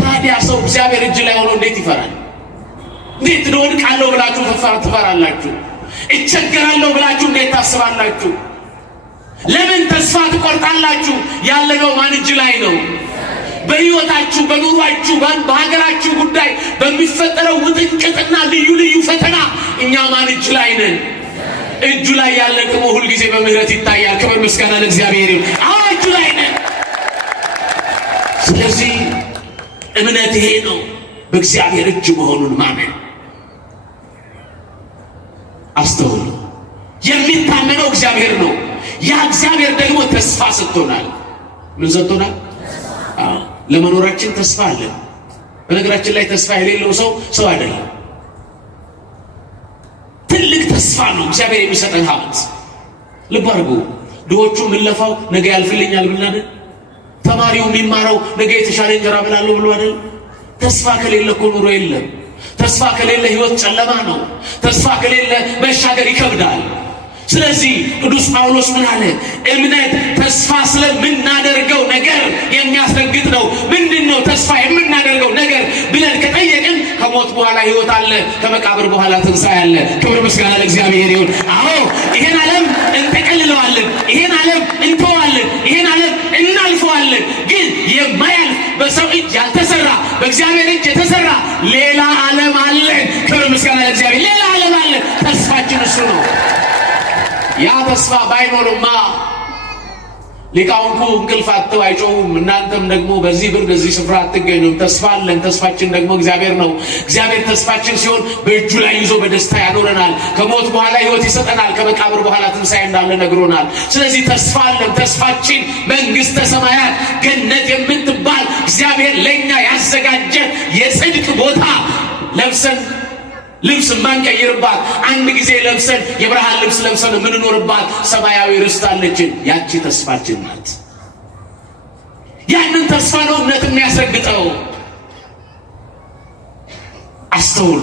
ታዲያ ሰው እግዚአብሔር እጅ ላይ ሆኖ እንዴት ይፈራል? እንዴት እወድቃለሁ ብላችሁ ትፈራላችሁ? እቸገራለሁ ብላችሁ እንዴት ታስባላችሁ? ለምን ተስፋ ትቆርጣላችሁ? ያለነው ማን እጅ ላይ ነው? በሕይወታችሁ፣ በኑሯችሁ፣ በሀገራችሁ ጉዳይ በሚፈጠረው ውጥንቅጥና ልዩ ልዩ ፈተና እኛ ማን እጅ ላይ ነን? እጁ ላይ ያለ ደግሞ ሁልጊዜ በምህረት ይታያል። ክብር ምስጋና ለእግዚአብሔር ይሁን። አዎ እጁ ላይ ነን። ስለዚህ እምነት ይሄ ነው፣ በእግዚአብሔር እጅ መሆኑን ማመን። አስተውሉ። የሚታመነው እግዚአብሔር ነው። ያ እግዚአብሔር ደግሞ ተስፋ ሰጥቶናል። ምን ሰጥቶናል? ለመኖራችን ተስፋ አለ። በነገራችን ላይ ተስፋ የሌለው ሰው አይደለም። ትልቅ ተስፋ ነው እግዚአብሔር የሚሰጠን ሀብት። ልብ አድርጉ። ድሆቹ የምንለፋው ነገ ያልፍልኛል ብለን አይደል? ተማሪው የሚማረው ነገ የተሻለ እንጀራ ብላለሁ ብሎ አይደል? ተስፋ ከሌለ እኮ ኑሮ የለም። ተስፋ ከሌለ ህይወት ጨለማ ነው። ተስፋ ከሌለ መሻገር ይከብዳል። ስለዚህ ቅዱስ ጳውሎስ ምን አለ? እምነት ተስፋ ስለምናደርገው ነገር የሚያስረግጥ ነው። ምንድን ነው ተስፋ የምናደርገው ነገር ብለን ከጠየቅን ከሞት በኋላ ህይወት አለ፣ ከመቃብር በኋላ ትንሣኤ አለ። ክብር ምስጋና ለእግዚአብሔር ይሁን። አዎ ይሄን ዓለም እንጠቀልለዋለን፣ ይሄን ዓለም እንተዋለን፣ ይሄን ዓለም እናልፈዋለን። ግን የማያልፍ በሰው እጅ ያልተሰራ በእግዚአብሔር እጅ የተሰራ ሌላ ዓለም አለ። ክብር ምስጋና ለእግዚአብሔር። ሌላ ዓለም አለ። ተስፋችን እሱ ነው። ያ ተስፋ ባይኖርማ ሊቃውንቱ እንቅልፍ አጥተው አይጮሁም። እናንተም ደግሞ በዚህ ብር በዚህ ስፍራ አትገኙም። ተስፋ አለን። ተስፋችን ደግሞ እግዚአብሔር ነው። እግዚአብሔር ተስፋችን ሲሆን በእጁ ላይ ይዞ በደስታ ያኖረናል። ከሞት በኋላ ህይወት ይሰጠናል። ከመቃብር በኋላ ትንሣኤ እንዳለ ነግሮናል። ስለዚህ ተስፋ አለን። ተስፋችን መንግሥተ ሰማያት ገነት የምትባል እግዚአብሔር ለእኛ ያዘጋጀ ለብሰን ልብስ ማንቀይርባት አንድ ጊዜ ለብሰን የብርሃን ልብስ ለብሰን ምንኖርባት ሰማያዊ ርስት አለችን። ያቺ ተስፋችን ናት። ያንን ተስፋ ነው እምነት የሚያስረግጠው። አስተውሉ።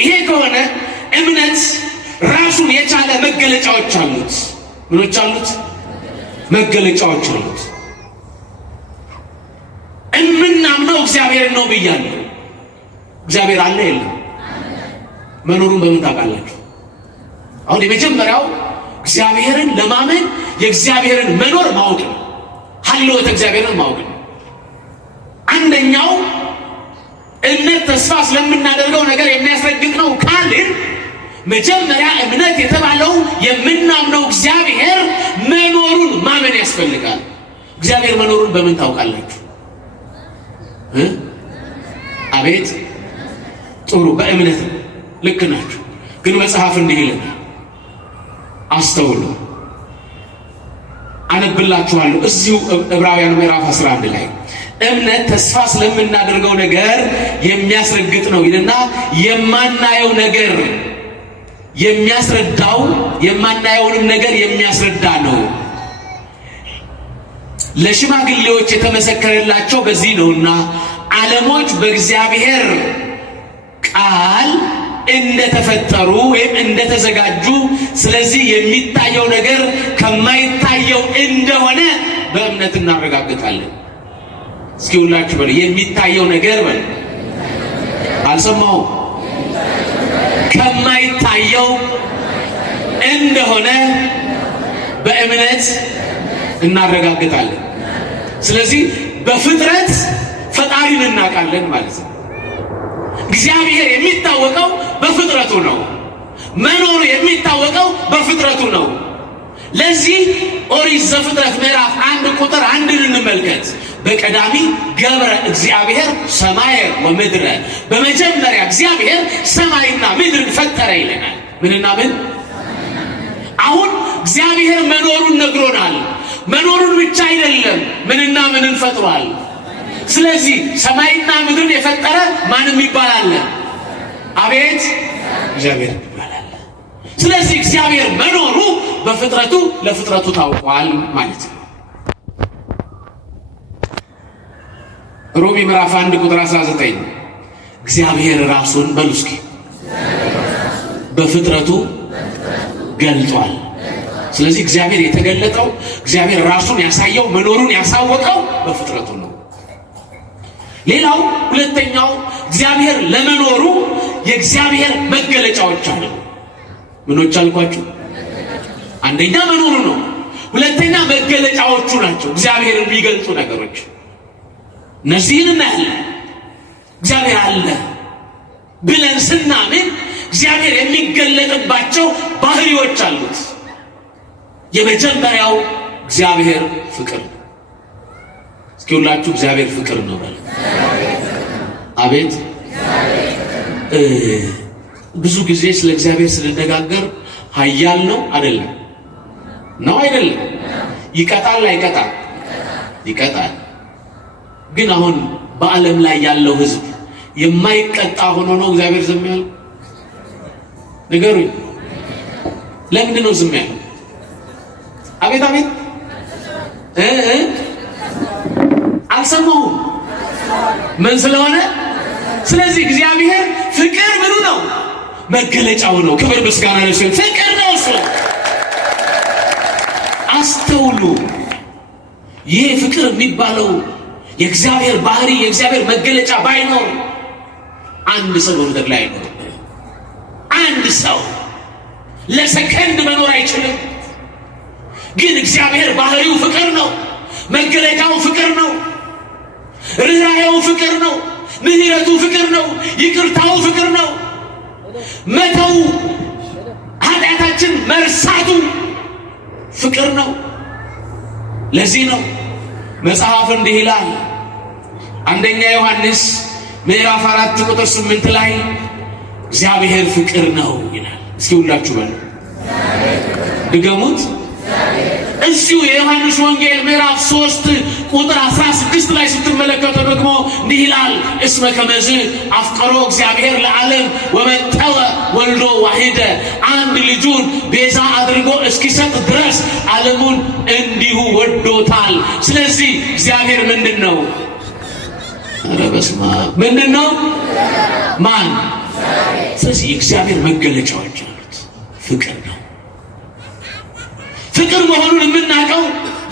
ይሄ ከሆነ እምነት ራሱን የቻለ መገለጫዎች አሉት። ምኖች አሉት? መገለጫዎች አሉት። እምናምነው እግዚአብሔር ነው ብያለሁ። እግዚአብሔር አለ የለም? መኖሩን በምን ታውቃላችሁ? አሁን የመጀመሪያው እግዚአብሔርን ለማመን የእግዚአብሔርን መኖር ማወቅ ነው። ሀልወተ እግዚአብሔርን ማወቅ ነው። አንደኛው እምነት ተስፋ ስለምናደርገው ነገር የሚያስረግጥ ነው ካልን መጀመሪያ እምነት የተባለው የምናምነው እግዚአብሔር መኖሩን ማመን ያስፈልጋል። እግዚአብሔር መኖሩን በምን ታውቃላችሁ? አቤት ጥሩ፣ በእምነት ልክ ናችሁ። ግን መጽሐፍ እንዲህ ይለናል፣ አስተውሉ። አነብላችኋለሁ እዚሁ ዕብራውያን ምዕራፍ 11 ላይ እምነት ተስፋ ስለምናደርገው ነገር የሚያስረግጥ ነው ይልና የማናየው ነገር የሚያስረዳው የማናየውንም ነገር የሚያስረዳ ነው። ለሽማግሌዎች የተመሰከረላቸው በዚህ ነውና ዓለሞች በእግዚአብሔር ቃል እንደተፈጠሩ ወይም እንደተዘጋጁ፣ ስለዚህ የሚታየው ነገር ከማይታየው እንደሆነ በእምነት እናረጋግጣለን። እስኪ ሁላችሁ በሉ የሚታየው ነገር በሉ። አልሰማሁም። ከማይታየው እንደሆነ በእምነት እናረጋግጣለን። ስለዚህ በፍጥረት ፈጣሪን እናውቃለን ማለት ነው። እግዚአብሔር የሚታወቀው በፍጥረቱ ነው። መኖሩ የሚታወቀው በፍጥረቱ ነው። ለዚህ ኦሪት ዘፍጥረት ምዕራፍ 1 ቁጥር 1 እንመልከት። በቀዳሚ ገብረ እግዚአብሔር ሰማየ ወምድረ፣ በመጀመሪያ እግዚአብሔር ሰማይና ምድርን ፈጠረ ይለናል። ምንና ምን? አሁን እግዚአብሔር መኖሩን ነግሮናል። መኖሩን ብቻ አይደለም፣ ምንና ምንን ፈጥሯል። ስለዚህ ሰማይና ምድርን የፈጠረ ማንም ይባላል? አቤት እግዚአብሔር ይባላል። ስለዚህ እግዚአብሔር መኖሩ በፍጥረቱ ለፍጥረቱ ታውቋል ማለት ነው። ሮሜ ምዕራፍ 1 ቁጥር 19 እግዚአብሔር ራሱን በሉ እስኪ በፍጥረቱ ገልጧል። ስለዚህ እግዚአብሔር የተገለጠው እግዚአብሔር ራሱን ያሳየው መኖሩን ያሳወቀው በፍጥረቱ ነው። ሌላው ሁለተኛው እግዚአብሔር ለመኖሩ የእግዚአብሔር መገለጫዎች አሉ። ምኖች አልኳችሁ? አንደኛ መኖሩ ነው። ሁለተኛ መገለጫዎቹ ናቸው፣ እግዚአብሔር የሚገልጹ ነገሮች። እነዚህን እናያለን። እግዚአብሔር አለ ብለን ስናምን እግዚአብሔር የሚገለጥባቸው ባህሪዎች አሉት። የመጀመሪያው እግዚአብሔር ፍቅር ነው። እስኪ ሁላችሁ እግዚአብሔር ፍቅር ነው በሉ። አቤት ብዙ ጊዜ ስለ እግዚአብሔር ስንነጋገር ኃያል ነው አይደለም? ነው አይደለም? ይቀጣል አይቀጣም? ይቀጣል። ግን አሁን በዓለም ላይ ያለው ሕዝብ የማይቀጣ ሆኖ ነው እግዚአብሔር ዝም ያለው? ንገሩኝ። ለምንድን ነው ዝም ያለው? አቤት አቤት አልሰማሁም። ምን ስለሆነ? ስለዚህ እግዚአብሔር ፍቅር ምኑ ነው? መገለጫው ነው። ክብር ምስጋና ለእሱ። ፍቅር ነው እሱ። አስተውሉ። ይህ ፍቅር የሚባለው የእግዚአብሔር ባህሪ የእግዚአብሔር መገለጫ ባይኖር አንድ ሰው በምድር ላይ አይኖር። አንድ ሰው ለሰከንድ መኖር አይችልም። ግን እግዚአብሔር ባህሪው ፍቅር ነው። መገለጫው ፍቅር ነው። ርኅራኄው ፍቅር ነው። ምሕረቱ ፍቅር ነው። ይቅርታው ፍቅር ነው። መተው ኃጢአታችን መርሳቱ ፍቅር ነው። ለዚህ ነው መጽሐፍ እንዲህ ይላል። አንደኛ ዮሐንስ ምዕራፍ 4 ቁጥር 8 ላይ እግዚአብሔር ፍቅር ነው ይላል። እስኪ ሁላችሁ በሉ ድገሙት። እዚሁ የዮሐንስ ወንጌል ምዕራፍ 3 ቁጥር 16 ላይ ስትመለከቱ ደግሞ እንዲህ ይላል፣ እስመ ከመዝ አፍቀሮ እግዚአብሔር ለዓለም ወመጠወ ወልዶ ዋሂደ፣ አንድ ልጁን ቤዛ አድርጎ እስኪሰጥ ድረስ ዓለሙን እንዲሁ ወዶታል። ስለዚህ እግዚአብሔር ምንድን ነው? ኧረ በስመ አብ! ምንድን ነው? ማን? ስለዚህ የእግዚአብሔር መገለጫዎች አሉት። ፍቅር ነው። ፍቅር መሆኑን የምናውቀው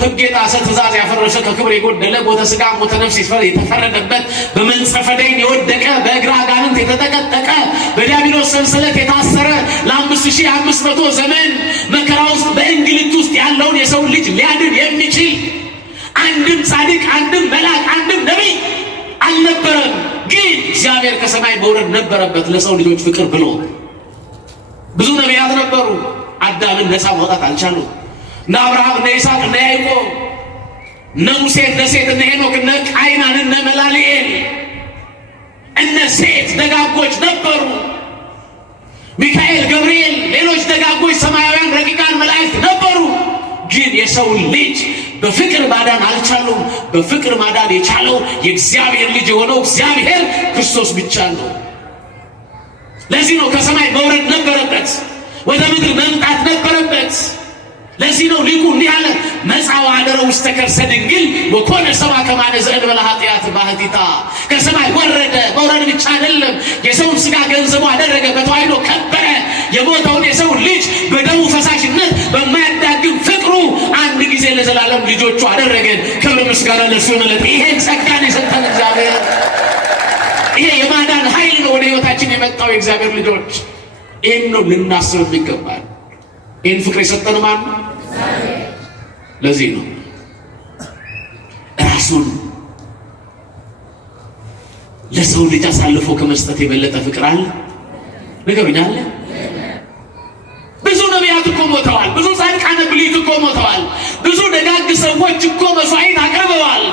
ሕግ የጣሰ ትእዛዝ ያፈረሰ ከክብር የጎደለ ሞተ ሥጋ ሞተ ነፍስ የተፈረደበት በመንጸፈ ደይን የወደቀ በእግረ አጋንንት የተጠቀጠቀ በዲያብሎስ ሰንሰለት የታሰረ ለ5500 ዘመን መከራ ውስጥ በእንግልት ውስጥ ያለውን የሰው ልጅ ሊያድን የሚችል አንድም ጻድቅ አንድም መልአክ አንድም ነቢይ አልነበረም። ግን እግዚአብሔር ከሰማይ መውረድ ነበረበት ለሰው ልጆች ፍቅር ብሎ። ብዙ ነቢያት ነበሩ፣ አዳምን ነፃ ማውጣት አልቻሉም። እነ አብርሃም እነ ይስሐቅ እነ ያዕቆብ እነ ሙሴ እነ ሴት እነ ሄኖክ እነ ቃይናን እነ መላልኤል እነ ሴት ደጋጎች ነበሩ። ሚካኤል፣ ገብርኤል፣ ሌሎች ደጋጎች ሰማያውያን ረቂቃን መላእክት ነበሩ። ግን የሰውን ልጅ በፍቅር ማዳን አልቻሉም። በፍቅር ማዳን የቻለው የእግዚአብሔር ልጅ የሆነው እግዚአብሔር ክርስቶስ ብቻ ነው። ለዚህ ነው ከሰማይ መውረድ ነበረበት፣ ወደ ምድር መምጣት ነበረበት። ለዚህ ነው ሊቁ እንዲህ አለ፣ መጻው አደረ ውስተ ከርሰ ድንግል ወኮነ ሰብአ ከማነ ዘእንበለ ኃጢአት ባሕቲታ። ከሰማይ ወረደ። መውረድ ብቻ አይደለም፣ የሰውን ሥጋ ገንዘቡ አደረገ፣ በተዋሕዶ ከበረ። የሞተውን የሰው ልጅ በደሙ ፈሳሽነት በማያዳግም ፍቅሩ አንድ ጊዜ ለዘላለም ልጆቹ አደረገን። ክብር ምስጋና ለእርሱ ይሁንለት። ይሄን ጸጋን የሰጠን እግዚአብሔር፣ ይሄ የማዳን ኃይል ነው ወደ ሕይወታችን የመጣው የእግዚአብሔር ልጆች። ይህን ነው ልናስብ የሚገባል። ይህን ፍቅር የሰጠን ማን ነው? ለዚህ ነው ራሱን ለሰው ልጅ አሳልፎ ከመስጠት የበለጠ ፍቅር አለ? ንገሩኝ፣ አለ? ብዙ ነቢያት እኮ ሞተዋል። ብዙ ጻድቃነ ብሉይ እኮ ሞተዋል። ብዙ ደጋግ ሰዎች እኮ መስዋዕት አቅርበዋል።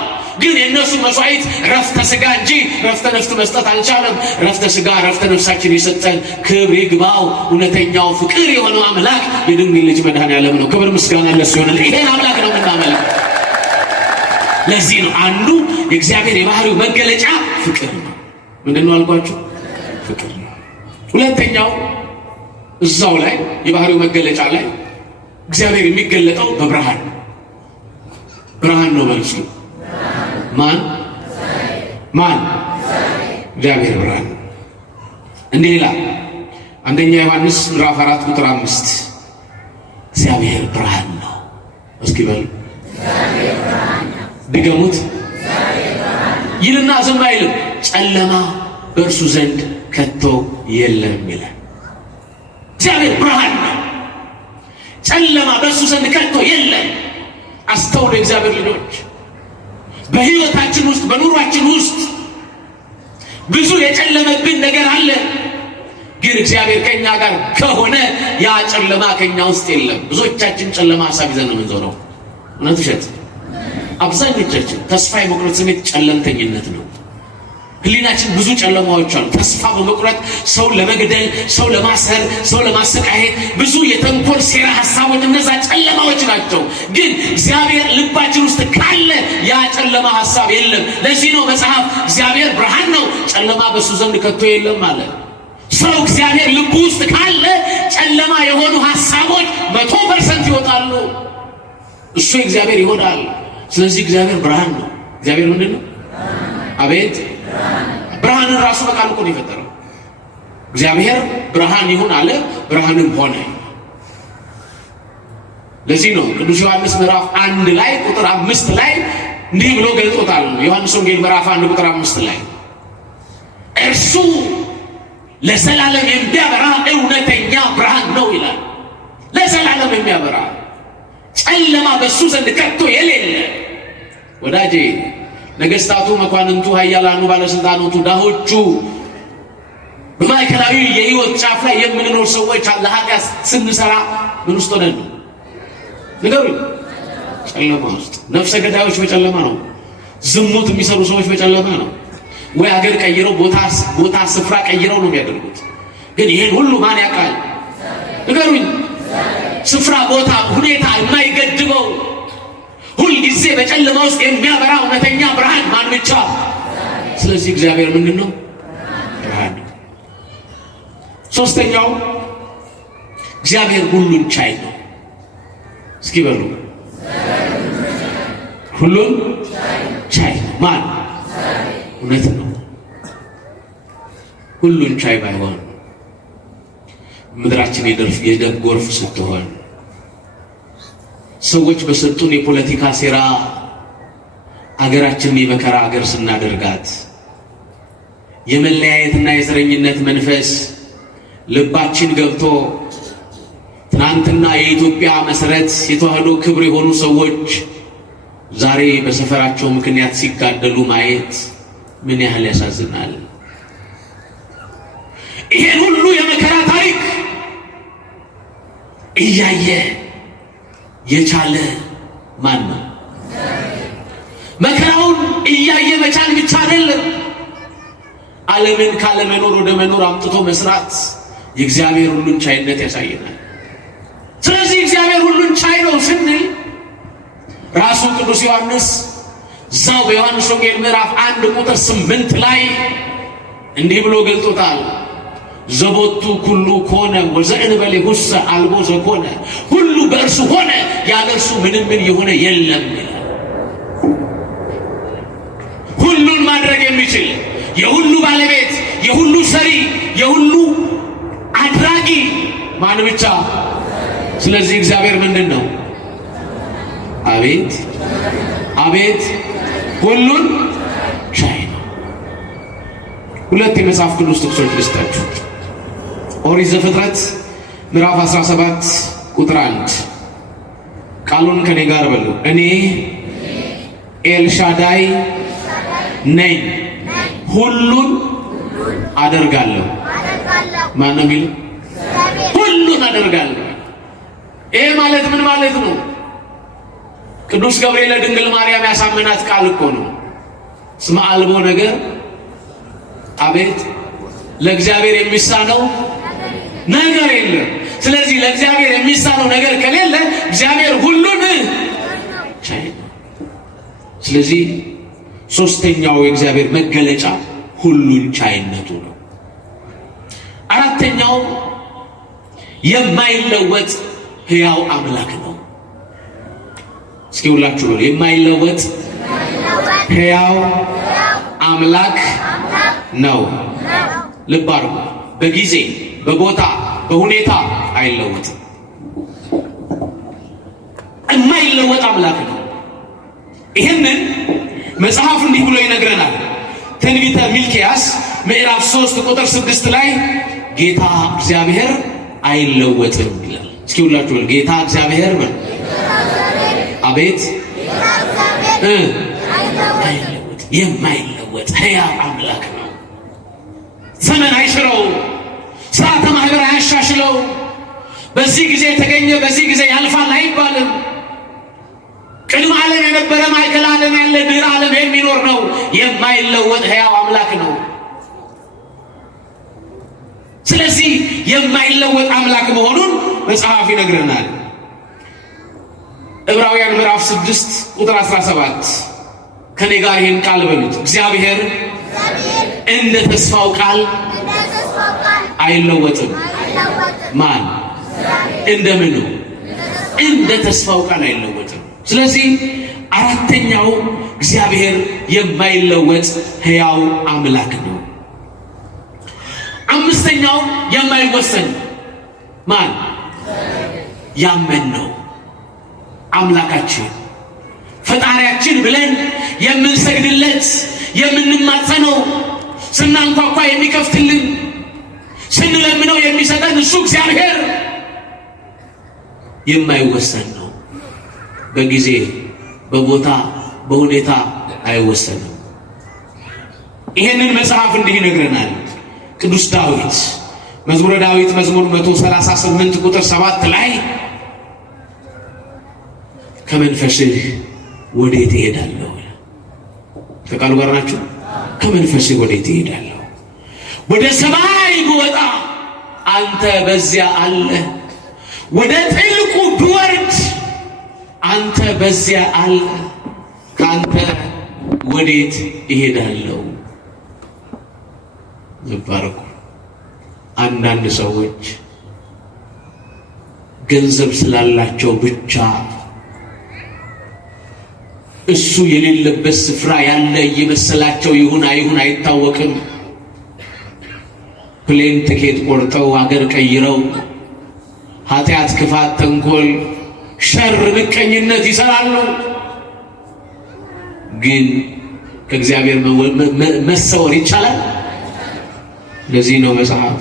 ግን የእነሱ መስዋዕት ረፍተ ሥጋ እንጂ ረፍተ ነፍስ መስጠት አልቻለም። ረፍተ ሥጋ ረፍተ ነፍሳችን የሰጠን ክብር ይግባው እውነተኛው ፍቅር የሆነው አምላክ የድንግል ልጅ መድኃኔዓለም ነው። ክብር ምስጋና ለእሱ ይሆናል። ይሄን አምላክ ነው የምናመልከው። ለዚህ ነው አንዱ የእግዚአብሔር የባህሪው መገለጫ ፍቅር ነው። ምንድን ነው አልኳችሁ? ፍቅር ነው። ሁለተኛው እዛው ላይ የባህሪው መገለጫ ላይ እግዚአብሔር የሚገለጠው በብርሃን ነው። ብርሃን ነው መልሱ። ማን? እግዚአብሔር ብርሃን። እንዲህ ይላል አንደኛ ዮሐንስ ምዕራፍ 4 ቁጥር 5 እግዚአብሔር ብርሃን ነው። እስኪ በሉ ድገሙት ይልና ዝም አይልም። ጨለማ በእርሱ ዘንድ ከቶ የለም ይላል። እግዚአብሔር ብርሃን ነው። ጨለማ በእርሱ ዘንድ ከቶ የለም። አስተውሉ የእግዚአብሔር ልጆች፣ በሕይወታችን ውስጥ በኑሯችን ውስጥ ብዙ የጨለመብን ነገር አለ። ግን እግዚአብሔር ከኛ ጋር ከሆነ ያ ጨለማ ከኛ ውስጥ የለም። ብዙዎቻችን ጨለማ ሀሳብ ይዘን ነው የምንዞረው። እውነት ውሸት? አብዛኞቻችን ተስፋ የመቁረጥ ስሜት ጨለምተኝነት ነው። ህሊናችን ብዙ ጨለማዎች አሉ። ተስፋ በመቁረጥ ሰው ለመግደል፣ ሰው ለማሰር፣ ሰው ለማሰቃየት ብዙ የተንኮል ሴራ ሀሳቦች፣ እነዛ ጨለማዎች ናቸው። ግን እግዚአብሔር ልባችን ውስጥ ካለ ያ ጨለማ ሀሳብ የለም። ለዚህ ነው መጽሐፍ እግዚአብሔር ብርሃን ነው፣ ጨለማ በሱ ዘንድ ከቶ የለም አለ። ሰው እግዚአብሔር ልቡ ውስጥ ካለ ጨለማ የሆኑ ሀሳቦች 100% ይወጣሉ። እሱ እግዚአብሔር ይሆናል። ስለዚህ እግዚአብሔር ብርሃን ነው። እግዚአብሔር ምንድን ነው? አቤት! ብርሃንን ራሱ በቃል እኮ ነው የፈጠረው። እግዚአብሔር ብርሃን ይሁን አለ፣ ብርሃንም ሆነ። ለዚህ ነው ቅዱስ ዮሐንስ ምዕራፍ 1 ላይ ቁጥር 5 ላይ እንዲህ ብሎ ገልጾታል። ዮሐንስ ወንጌል ምዕራፍ 1 ቁጥር 5 ላይ እርሱ ለዘላለም የሚያበራ እውነተኛ ብርሃን ነው ይላል። ለዘላለም የሚያበራ ጨለማ በሱ ዘንድ ከቶ የሌለ። ወዳጄ ነገስታቱ፣ መኳንንቱ፣ ኃያላኑ፣ ባለስልጣኖቱ፣ ዳሆቹ፣ በማዕከላዊ የህይወት ጫፍ ላይ የምንኖር ሰዎች ለኃጢአት ስንሰራ ምን ውስጥ ሆነን ነው? ንገሩኝ። ጨለማ ውስጥ። ነፍሰ ገዳዮች በጨለማ ነው። ዝሙት የሚሰሩ ሰዎች በጨለማ ነው። ወይ ሀገር ቀይረው ቦታ ስፍራ ቀይረው ነው የሚያደርጉት። ግን ይሄን ሁሉ ማን ያውቃል? ንገሩኝ። ስፍራ፣ ቦታ፣ ሁኔታ የማይገድበው ጊዜ በጨለማ ውስጥ የሚያበራ እውነተኛ ብርሃን ማን ብቻ? ስለዚህ እግዚአብሔር ምንድነው? ብርሃን። ሶስተኛው እግዚአብሔር ሁሉን ቻይ ነው። እስኪ በሉ ሁሉን ቻይ ማን? እውነት ነው። ሁሉን ቻይ ባይሆን ምድራችን የደም ጎርፍ ስትሆን ሰዎች በሰጡን የፖለቲካ ሴራ አገራችንን የመከራ አገር ስናደርጋት የመለያየትና የዘረኝነት መንፈስ ልባችን ገብቶ ትናንትና የኢትዮጵያ መሰረት የተዋህዶ ክብር የሆኑ ሰዎች ዛሬ በሰፈራቸው ምክንያት ሲጋደሉ ማየት ምን ያህል ያሳዝናል። ይሄን ሁሉ የመከራ ታሪክ እያየ የቻለ ማን ነው? መከራውን እያየ መቻል ብቻ አይደለም፣ ዓለምን ካለመኖር ወደ መኖር አምጥቶ መስራት የእግዚአብሔር ሁሉን ቻይነት ያሳየናል። ስለዚህ እግዚአብሔር ሁሉን ቻይ ነው ስንል ራሱ ቅዱስ ዮሐንስ እዛው በዮሐንስ ወንጌል ምዕራፍ 1 ቁጥር 8 ላይ እንዲህ ብሎ ገልጦታል። ዘቦቱ ኩሉ ኮነ ወዘእንበሌሁሰ አልቦ ዘኮነ፣ ሁሉ በእርሱ ሆነ ያለ እርሱ ምንም ምን የሆነ የለም። ሁሉን ማድረግ የሚችል የሁሉ ባለቤት፣ የሁሉ ሰሪ፣ የሁሉ አድራጊ ማን ብቻ? ስለዚህ እግዚአብሔር ምንድን ነው? አቤት አቤት ሁሉን ቻይ ነው። ሁለት የመጽሐፍ ቅዱስ ጥቅሶች ልስጣችሁ። ኦሪት ዘፍጥረት ምዕራፍ 17 ቁጥር 1 ቃሉን ከኔ ጋር በሉ። እኔ ኤልሻዳይ ነኝ፣ ሁሉን አደርጋለሁ። ማን ነው የሚለው? ሁሉን አደርጋለሁ። ይሄ ማለት ምን ማለት ነው? ቅዱስ ገብርኤል ለድንግል ማርያም ያሳመናት ቃል እኮ ነው። እስመ አልቦ ነገር አቤት ለእግዚአብሔር የሚሳነው ነገር የለም። ስለዚህ ለእግዚአብሔር የሚሳነው ነገር ከሌለ እግዚአብሔር ሁሉን ቻይ ነው። ስለዚህ ሶስተኛው የእግዚአብሔር መገለጫ ሁሉን ቻይነቱ ነው። አራተኛው የማይለወጥ ሕያው አምላክ ነው። እስኪ ሁላችሁ በሉ የማይለወጥ ሕያው አምላክ ነው። ልብ አድርጉ። በጊዜ በቦታ በሁኔታ አይለወጥም። የማይለወጥ አምላክ ነው። ይህንን መጽሐፍ እንዲህ ብሎ ይነግረናል። ትንቢተ ሚልክያስ ምዕራፍ 3 ቁጥር 6 ላይ ጌታ እግዚአብሔር አይለወጥም ይላል። እስኪ ሁላችሁ በሉ ጌታ እግዚአብሔር በሉ አቤት አይለወጥ፣ የማይለወጥ ሕያው አምላክ ነው። ዘመን አይሽረው፣ ስርዓተ ማህበር አያሻሽለው። በዚህ ጊዜ የተገኘ በዚህ ጊዜ ያልፋል አይባልም። ቅድመ ዓለም የነበረ ማዕከል ዓለም ያለ ድህረ ዓለም የሚኖር ነው። የማይለወጥ ሕያው አምላክ ነው። ስለዚህ የማይለወጥ አምላክ መሆኑን መጽሐፍ ይነግረናል። ዕብራውያን ምዕራፍ 6 ቁጥር 17 ከኔ ጋር ይህን ቃል በሉት። እግዚአብሔር እንደ ተስፋው ቃል አይለወጥም። ማን? እንደምኑ? እንደ ተስፋው ቃል አይለወጥም። ስለዚህ አራተኛው እግዚአብሔር የማይለወጥ ሕያው አምላክ ነው። አምስተኛው የማይወሰን ማን? ያመን ነው አምላካችን ፈጣሪያችን ብለን የምንሰግድለት የምንማጸነው፣ ስናንኳኳ የሚከፍትልን፣ ስንለምነው የሚሰጠን እሱ እግዚአብሔር የማይወሰን ነው። በጊዜ በቦታ በሁኔታ አይወሰንም። ይሄንን መጽሐፍ እንዲህ ይነግረናል ቅዱስ ዳዊት መዝሙረ ዳዊት መዝሙር 138 ቁጥር 7 ላይ ከመንፈስህ ወዴት እሄዳለሁ? ከቃሉ ጋር ናችሁ? ከመንፈስህ ወዴት እሄዳለሁ? ወደ ሰማይ ብወጣ አንተ በዚያ አለ፣ ወደ ጥልቁ ብወርድ አንተ በዚያ አለ። ካንተ ወዴት እሄዳለሁ? ይባረኩ። አንዳንድ ሰዎች ገንዘብ ስላላቸው ብቻ እሱ የሌለበት ስፍራ ያለ እየመሰላቸው ይሁን አይሁን አይታወቅም፣ ፕሌን ትኬት ቆርጠው አገር ቀይረው ኃጢአት፣ ክፋት፣ ተንኮል፣ ሸር፣ ምቀኝነት ይሰራሉ። ግን ከእግዚአብሔር መሰወር ይቻላል? ለዚህ ነው መጽሐፍ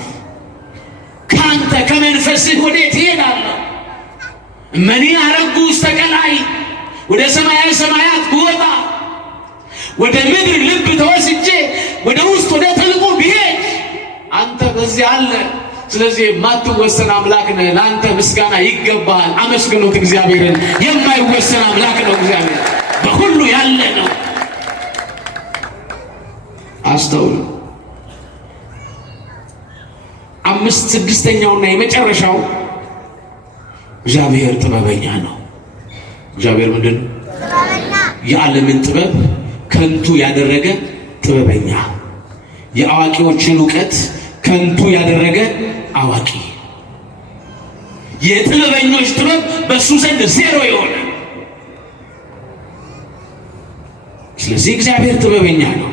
ካንተ ከመንፈስህ ወዴት እሄዳለሁ? እመኒ አረጉ ውስተ ቀላይ፣ ወደ ሰማያዊ ሰማያት ብወጣ፣ ወደ ምድር ልብ ተወስጄ ወደ ውስጥ ወደ ጥልቁ ብሄድ አንተ በዚህ አለ። ስለዚህ የማትወሰን አምላክ ነህ። ለአንተ ምስጋና ይገባሃል። አመስግኑት እግዚአብሔርን። የማይወሰን አምላክ ነው እግዚአብሔር፣ በሁሉ ያለ ነው። አስተውሉ። ስድስተኛውና የመጨረሻው እግዚአብሔር ጥበበኛ ነው። እግዚአብሔር ምንድን ነው? የዓለምን ጥበብ ከንቱ ያደረገ ጥበበኛ፣ የአዋቂዎችን እውቀት ከንቱ ያደረገ አዋቂ፣ የጥበበኞች ጥበብ በእሱ ዘንድ ዜሮ የሆነ። ስለዚህ እግዚአብሔር ጥበበኛ ነው።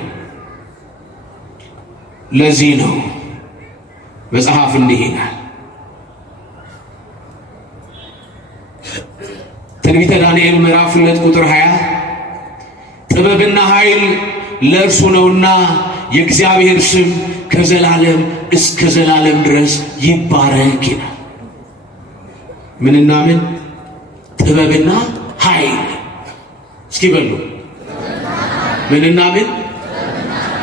ለዚህ ነው መጽሐፍ እንዲህ ይላል፣ ትንቢተ ዳንኤል ምዕራፍ 2 ቁጥር 20 ጥበብና ኃይል ለእርሱ ነውና የእግዚአብሔር ስም ከዘላለም እስከ ዘላለም ድረስ ይባረክ ይላል። ምንና ምን? ጥበብና ኃይል። እስኪ በሉ ምንና ምን?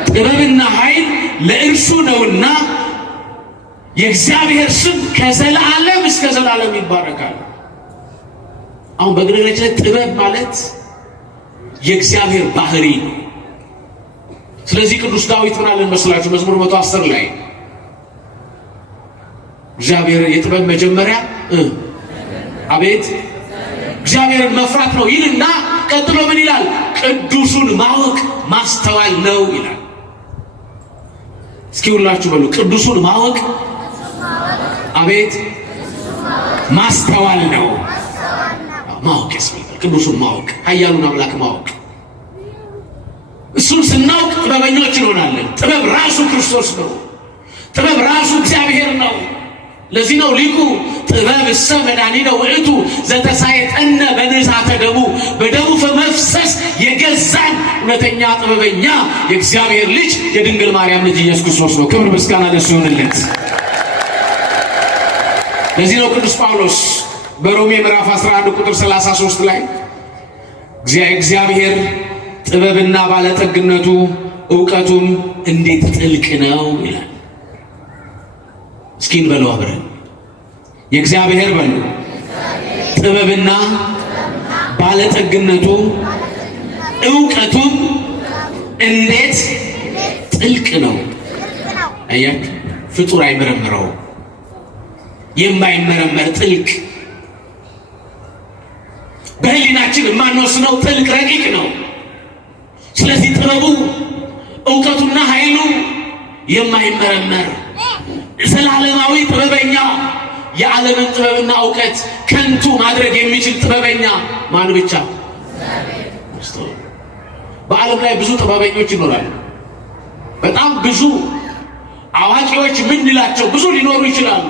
ጥበብና ኃይል ለእርሱ ነውና የእግዚአብሔር ስም ከዘላለም እስከ ዘላለም ይባረካል። አሁን በግለሰብ ጥበብ ማለት የእግዚአብሔር ባህሪ ነው። ስለዚህ ቅዱስ ዳዊት ምን አለ መስላችሁ? መዝሙር 110 ላይ እግዚአብሔር የጥበብ መጀመሪያ አቤት እግዚአብሔርን መፍራት ነው ይልና ቀጥሎ ምን ይላል? ቅዱሱን ማወቅ ማስተዋል ነው ይላል። እስኪ ሁላችሁ በሉ ቅዱሱን ማወቅ አቤት ማስተዋል ነው። ማወቅ ያስፈልጋል። ቅዱሱን ማወቅ፣ ኃያሉን አምላክ ማወቅ። እሱን ስናውቅ ጥበበኞች እንሆናለን። ጥበብ ራሱ ክርስቶስ ነው። ጥበብ ራሱ እግዚአብሔር ነው። ለዚህ ነው ሊቁ ጥበብ እሰ መድኃኒነ ውእቱ ዘተሳየጠነ በንዛተ ደሙ፣ በደሙ መፍሰስ የገዛን እውነተኛ ጥበበኛ የእግዚአብሔር ልጅ የድንግል ማርያም ልጅ ኢየሱስ ክርስቶስ ነው። ክብር ምስጋና ለእሱ ይሁንለት። ለዚህ ነው ቅዱስ ጳውሎስ በሮሜ ምዕራፍ 11 ቁጥር 33 ላይ እግዚአብሔር ጥበብና ባለጠግነቱ ዕውቀቱም እንዴት ጥልቅ ነው ይላል። እስኪ እንበለው አብረን የእግዚአብሔር በሉ ጥበብና ባለጠግነቱ ዕውቀቱም እንዴት ጥልቅ ነው። አያችሁ፣ ፍጡር አይመረምረው። የማይመረመር ጥልቅ፣ በህሊናችን የማንወስነው ጥልቅ ረቂቅ ነው። ስለዚህ ጥበቡ ዕውቀቱና ኃይሉ የማይመረመር ዘላለማዊ ጥበበኛ፣ የዓለምን ጥበብና ዕውቀት ከንቱ ማድረግ የሚችል ጥበበኛ ማን ብቻ? በዓለም ላይ ብዙ ጥበበኞች ይኖራሉ። በጣም ብዙ አዋቂዎች ምንላቸው ብዙ ሊኖሩ ይችላሉ።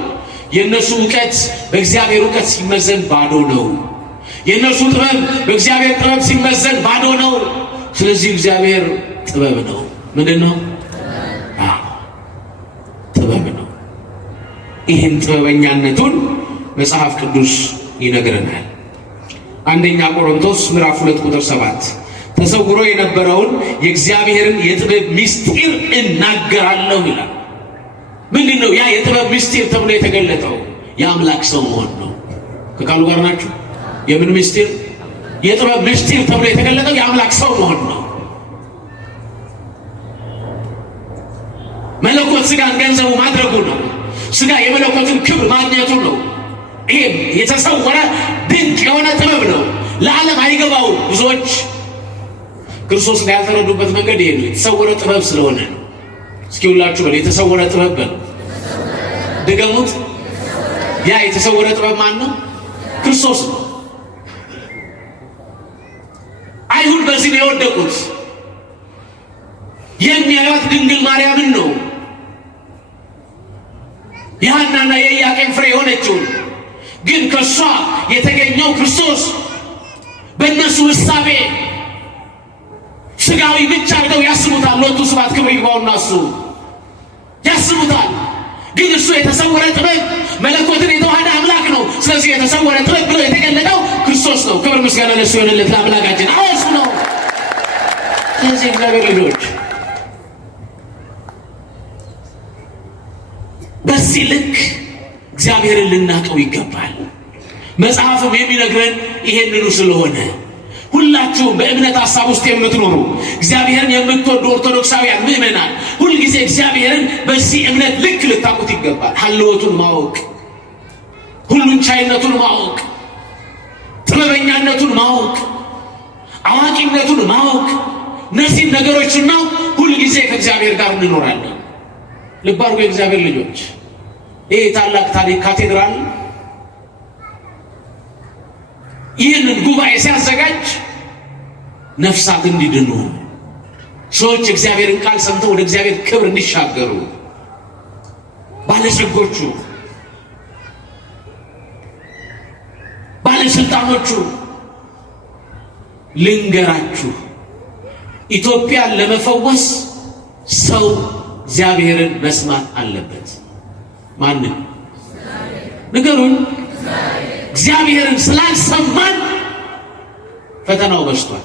የእነሱ ዕውቀት በእግዚአብሔር ዕውቀት ሲመዘን ባዶ ነው። የእነሱ ጥበብ በእግዚአብሔር ጥበብ ሲመዘን ባዶ ነው። ስለዚህ እግዚአብሔር ጥበብ ነው። ምንድን ነው? ጥበብ ነው። ይህን ጥበበኛነቱን መጽሐፍ ቅዱስ ይነግረናል። አንደኛ ቆሮንቶስ ምዕራፍ 2 ቁጥር 7 ተሰውሮ የነበረውን የእግዚአብሔርን የጥበብ ምስጢር እናገራለሁ ይላል። ምንድን ነው ያ የጥበብ ምስጢር ተብሎ የተገለጠው? የአምላክ ሰው መሆን ነው። ከቃሉ ጋር ናችሁ? የምን ምስጢር? የጥበብ ምስጢር ተብሎ የተገለጠው የአምላክ ሰው መሆን ነው። መለኮት ስጋን ገንዘቡ ማድረጉ ነው። ስጋ የመለኮትን ክብር ማግኘቱ ነው። ይሄ የተሰወረ ድንቅ የሆነ ጥበብ ነው። ለዓለም አይገባውም። ብዙዎች ክርስቶስን ያልተረዱበት መንገድ ይሄ ነው። የተሰወረ ጥበብ ስለሆነ ነው። እስኪ ሁላችሁ በል የተሰወረ ጥበብ በል። ድገሙት። ያ የተሰወረ ጥበብ ማን ነው? ክርስቶስ ነው። አይሁድ በዚህ ነው የወደቁት። የሚያዩት ድንግል ማርያምን ነው። የሐናና የኢያቄም ፍሬ የሆነችው ግን ከሷ የተገኘው ክርስቶስ በእነሱ እሳቤ ስጋዊ ብቻ አድርገው ያስቡታል። ሎቱ ስብሐት ክብር ይግባውና እሱ ያስቡታል። ግን እሱ የተሰወረ ጥበብ መለኮትን የተዋሃደ አምላክ ነው። ስለዚህ የተሰወረ ጥበብ ብሎ የተገለጠው ክርስቶስ ነው። ክብር ምስጋና ለእሱ ይሁንለት ለአምላካችን። እሱ ነው። ስለዚህ እግዚአብሔር ልጆች በዚህ ልክ እግዚአብሔርን ልናቀው ይገባል። መጽሐፍም የሚነግረን ይሄንኑ ስለሆነ ሁላችሁም በእምነት ሐሳብ ውስጥ የምትኖሩ እግዚአብሔርን የምትወዱ ኦርቶዶክሳውያን ምእመናን ሁልጊዜ እግዚአብሔርን በዚህ እምነት ልክ ልታውቁት ይገባል። ሀልወቱን ማወቅ፣ ሁሉን ቻይነቱን ማወቅ፣ ጥበበኛነቱን ማወቅ፣ አዋቂነቱን ማወቅ፣ እነዚህ ነገሮችና ሁልጊዜ ከእግዚአብሔር ጋር እንኖራለን። ልብ አድርጎ የእግዚአብሔር ልጆች ይህ ታላቅ ታሪክ ካቴድራል ይህንን ጉባኤ ሲያዘጋጅ ነፍሳት እንዲድኑ፣ ሰዎች እግዚአብሔርን ቃል ሰምተው ወደ እግዚአብሔር ክብር እንዲሻገሩ፣ ባለጸጎቹ፣ ባለስልጣኖቹ ልንገራችሁ፣ ኢትዮጵያን ለመፈወስ ሰው እግዚአብሔርን መስማት አለበት። ማንን ንገሩን? እግዚአብሔርን ስላልሰማን ፈተናው በዝቷል።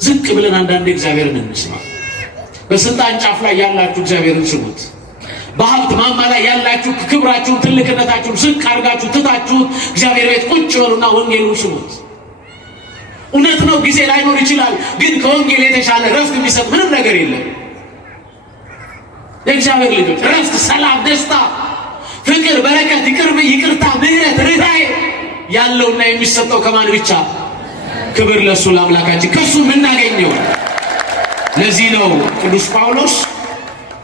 ዝቅ ብለን አንዳንዴ እግዚአብሔርን እንስማ። በስልጣን ጫፍ ላይ ያላችሁ እግዚአብሔርን ስሙት። በሀብት ማማ ላይ ያላችሁ ክብራችሁን፣ ትልቅነታችሁን ዝቅ አድርጋችሁ ትታችሁ እግዚአብሔር ቤት ቁጭ በሉና ወንጌሉን ስሙት። እውነት ነው ጊዜ ላይኖር ይችላል፣ ግን ከወንጌል የተሻለ ረፍት የሚሰጥ ምንም ነገር የለም። የእግዚአብሔር ልጆች ረፍት፣ ሰላም፣ ደስታ፣ ፍቅር፣ በረከት፣ ይቅርታ፣ ምህረት፣ ርኅራኄ ያለውና የሚሰጠው ከማን ብቻ? ክብር ለሱ ለአምላካችን ከሱ የምናገኘው። ለዚህ ነው ቅዱስ ጳውሎስ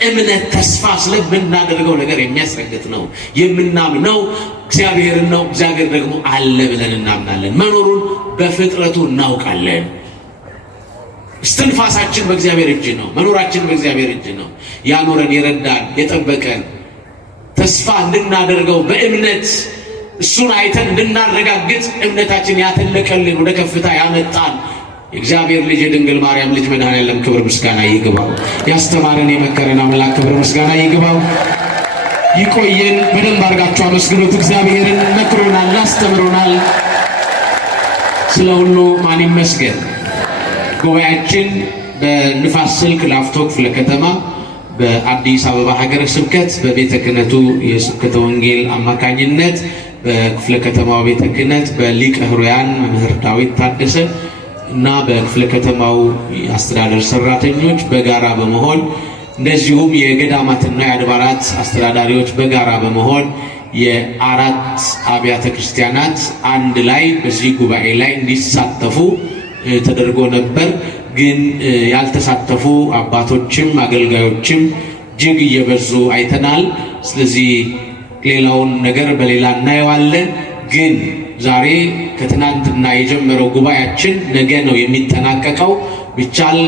እምነት ተስፋ ስለምናደርገው ነገር የሚያስረግጥ ነው። የምናምነው እግዚአብሔርን ነው። እግዚአብሔር ደግሞ አለ ብለን እናምናለን። መኖሩን በፍጥረቱ እናውቃለን። እስትንፋሳችን በእግዚአብሔር እጅ ነው። መኖራችን በእግዚአብሔር እጅ ነው። ያኖረን፣ የረዳን፣ የጠበቀን ተስፋ እንድናደርገው በእምነት እሱን አይተን እንድናረጋግጥ እምነታችን ያተለቀልን ወደ ከፍታ ያመጣን የእግዚአብሔር ልጅ የድንግል ማርያም ልጅ መድኃኔዓለም ክብር ምስጋና ይግባው። ያስተማረን የመከረን አምላክ ክብር ምስጋና ይግባው። ይቆየን። በደንብ አድርጋችሁ አመስግኑት። እግዚአብሔርን መክሮናል፣ አስተምሮናል። ስለ ሁሉ ማን ይመስገን። ጉባኤያችን በንፋስ ስልክ ላፍቶ ክፍለ ከተማ በአዲስ አበባ ሀገረ ስብከት በቤተ ክህነቱ የስብከተ ወንጌል አማካኝነት በክፍለ ከተማው ቤተ ክህነት በሊቀ ሕሩያን መምህር ዳዊት ታደሰ እና በክፍለ ከተማው አስተዳደር ሰራተኞች በጋራ በመሆን እንደዚሁም የገዳማትና የአድባራት አስተዳዳሪዎች በጋራ በመሆን የአራት አብያተ ክርስቲያናት አንድ ላይ በዚህ ጉባኤ ላይ እንዲሳተፉ ተደርጎ ነበር። ግን ያልተሳተፉ አባቶችም አገልጋዮችም እጅግ እየበዙ አይተናል። ስለዚህ ሌላውን ነገር በሌላ እናየዋለን። ግን ዛሬ ከትናንትና የጀመረው ጉባኤያችን ነገ ነው የሚጠናቀቀው። ቢቻል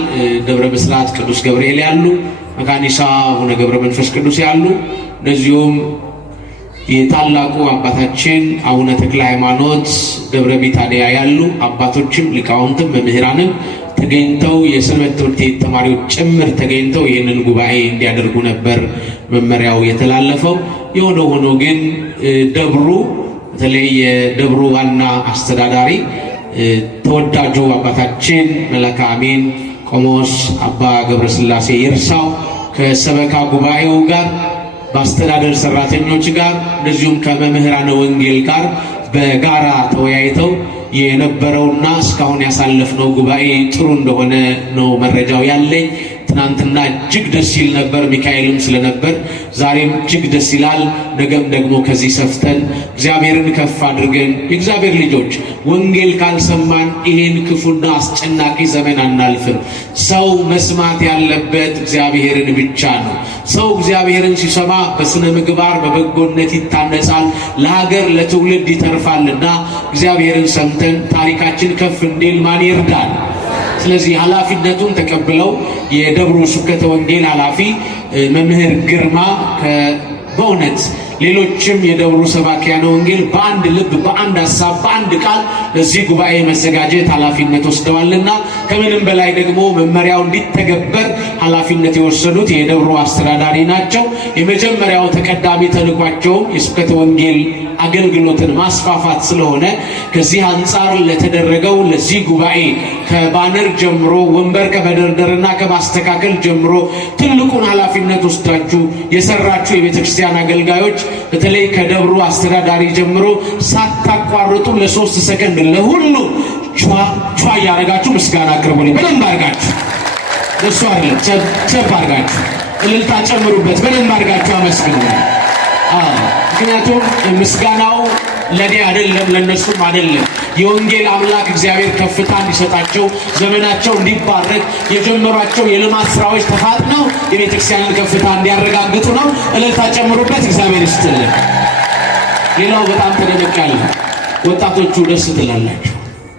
ደብረ ብስራት ቅዱስ ገብርኤል ያሉ፣ መካኒሳ አቡነ ገብረ መንፈስ ቅዱስ ያሉ፣ እንደዚሁም የታላቁ አባታችን አቡነ ተክለ ሃይማኖት ደብረ ቢታንያ ያሉ አባቶችም ሊቃውንትም መምህራንም ተገኝተው የሰንበት ትምህርት ቤት ተማሪዎች ጭምር ተገኝተው ይህንን ጉባኤ እንዲያደርጉ ነበር መመሪያው የተላለፈው። የሆነ ሆኖ ግን ደብሩ በተለይ የደብሩ ዋና አስተዳዳሪ ተወዳጁ አባታችን መላከ አሜን ቆሞስ አባ ገብረስላሴ ይርሳው ከሰበካ ጉባኤው ጋር በአስተዳደር ሰራተኞች ጋር እንደዚሁም ከመምህራነ ወንጌል ጋር በጋራ ተወያይተው የነበረውና እስካሁን ያሳለፍነው ጉባኤ ጥሩ እንደሆነ ነው መረጃው ያለኝ። ትናንትና እጅግ ደስ ይል ነበር፣ ሚካኤልም ስለነበር ዛሬም እጅግ ደስ ይላል። ነገም ደግሞ ከዚህ ሰፍተን እግዚአብሔርን ከፍ አድርገን የእግዚአብሔር ልጆች ወንጌል ካልሰማን ይሄን ክፉና አስጨናቂ ዘመን አናልፍም። ሰው መስማት ያለበት እግዚአብሔርን ብቻ ነው። ሰው እግዚአብሔርን ሲሰማ በስነ ምግባር በበጎነት ይታነጻል፣ ለሀገር ለትውልድ ይተርፋልና እግዚአብሔርን ሰምተን ታሪካችን ከፍ እንዲል ማን ይርዳል? ስለዚህ ኃላፊነቱን ተቀብለው የደብሩ ስብከተ ወንጌል ኃላፊ መምህር ግርማ በእውነት ሌሎችም የደብሩ ሰባኪያነ ወንጌል በአንድ ልብ በአንድ ሐሳብ በአንድ ቃል ለዚህ ጉባኤ መዘጋጀት ኃላፊነት ወስደዋልና ከምንም በላይ ደግሞ መመሪያው እንዲተገበር ኃላፊነት የወሰዱት የደብሩ አስተዳዳሪ ናቸው። የመጀመሪያው ተቀዳሚ ተልኳቸው የስብከተ ወንጌል አገልግሎትን ማስፋፋት ስለሆነ ከዚህ አንጻር ለተደረገው ለዚህ ጉባኤ ከባነር ጀምሮ ወንበር ከመደርደርና ከማስተካከል ጀምሮ ትልቁን ኃላፊነት ወስዳችሁ የሰራችሁ የቤተ ክርስቲያን አገልጋዮች በተለይ ከደብሩ አስተዳዳሪ ጀምሮ ሳታቋርጡ ለ3 ሰከንድ ለሁሉ ቿ ያረጋችሁ ምስጋና አቅርቡልኝ። በደንብ አድርጋችሁ እሱ አይደለም ቸብ አድርጋችሁ እልልታ ጨምሩበት። በደንብ አድርጋችሁ አመስግኑ። ምክንያቱም ምስጋናው ለኔ አይደለም ለነሱም አይደለም። የወንጌል አምላክ እግዚአብሔር ከፍታ እንዲሰጣቸው ዘመናቸው እንዲባረክ የጀመሯቸው የልማት ስራዎች ተፋጥነው የቤተክርስቲያንን ከፍታ እንዲያረጋግጡ ነው። እልልታ ጨምሩበት። እግዚአብሔር ይስጥልን። ሌላው በጣም ተደነቃለሁ። ወጣቶቹ ደስ ትላላችሁ።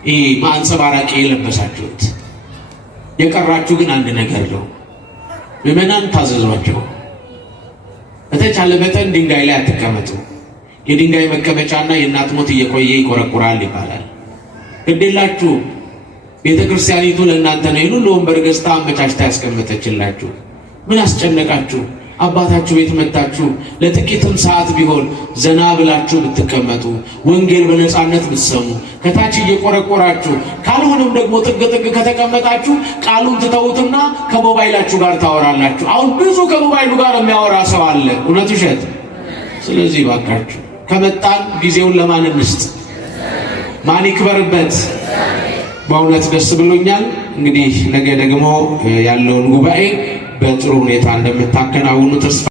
ይሄ ማንጸባራቂ የለበሳችሁት የቀራችሁ ግን አንድ ነገር ነው። ምዕመናን ታዘዟቸው። በተቻለ መጠን ድንጋይ ላይ አትቀመጡ። የድንጋይ መቀመጫና የእናት ሞት እየቆየ ይቆረቁራል ይባላል። ግዴላችሁ ቤተ ክርስቲያኒቱ ለእናንተ ነው። ይሁን ወንበር ገዝታ አመቻችታ ያስቀመጠችላችሁ። ምን አስጨነቃችሁ? አባታችሁ ቤት መጣችሁ ለጥቂትም ሰዓት ቢሆን ዘና ብላችሁ ብትቀመጡ፣ ወንጌል በነፃነት ብትሰሙ፣ ከታች እየቆረቆራችሁ ካልሆነም ደግሞ ጥግ ከተቀመጣችሁ ቃሉን ትተውትና ከሞባይላችሁ ጋር ታወራላችሁ። አሁን ብዙ ከሞባይሉ ጋር የሚያወራ ሰው አለ። እውነት ውሸት? ስለዚህ ባካችሁ ከመጣን ጊዜውን ለማን እንስጥ? ማን ይክበርበት? በእውነት ደስ ብሎኛል። እንግዲህ ነገ ደግሞ ያለውን ጉባኤ በጥሩ ሁኔታ እንደምታከናውኑ ተስፋ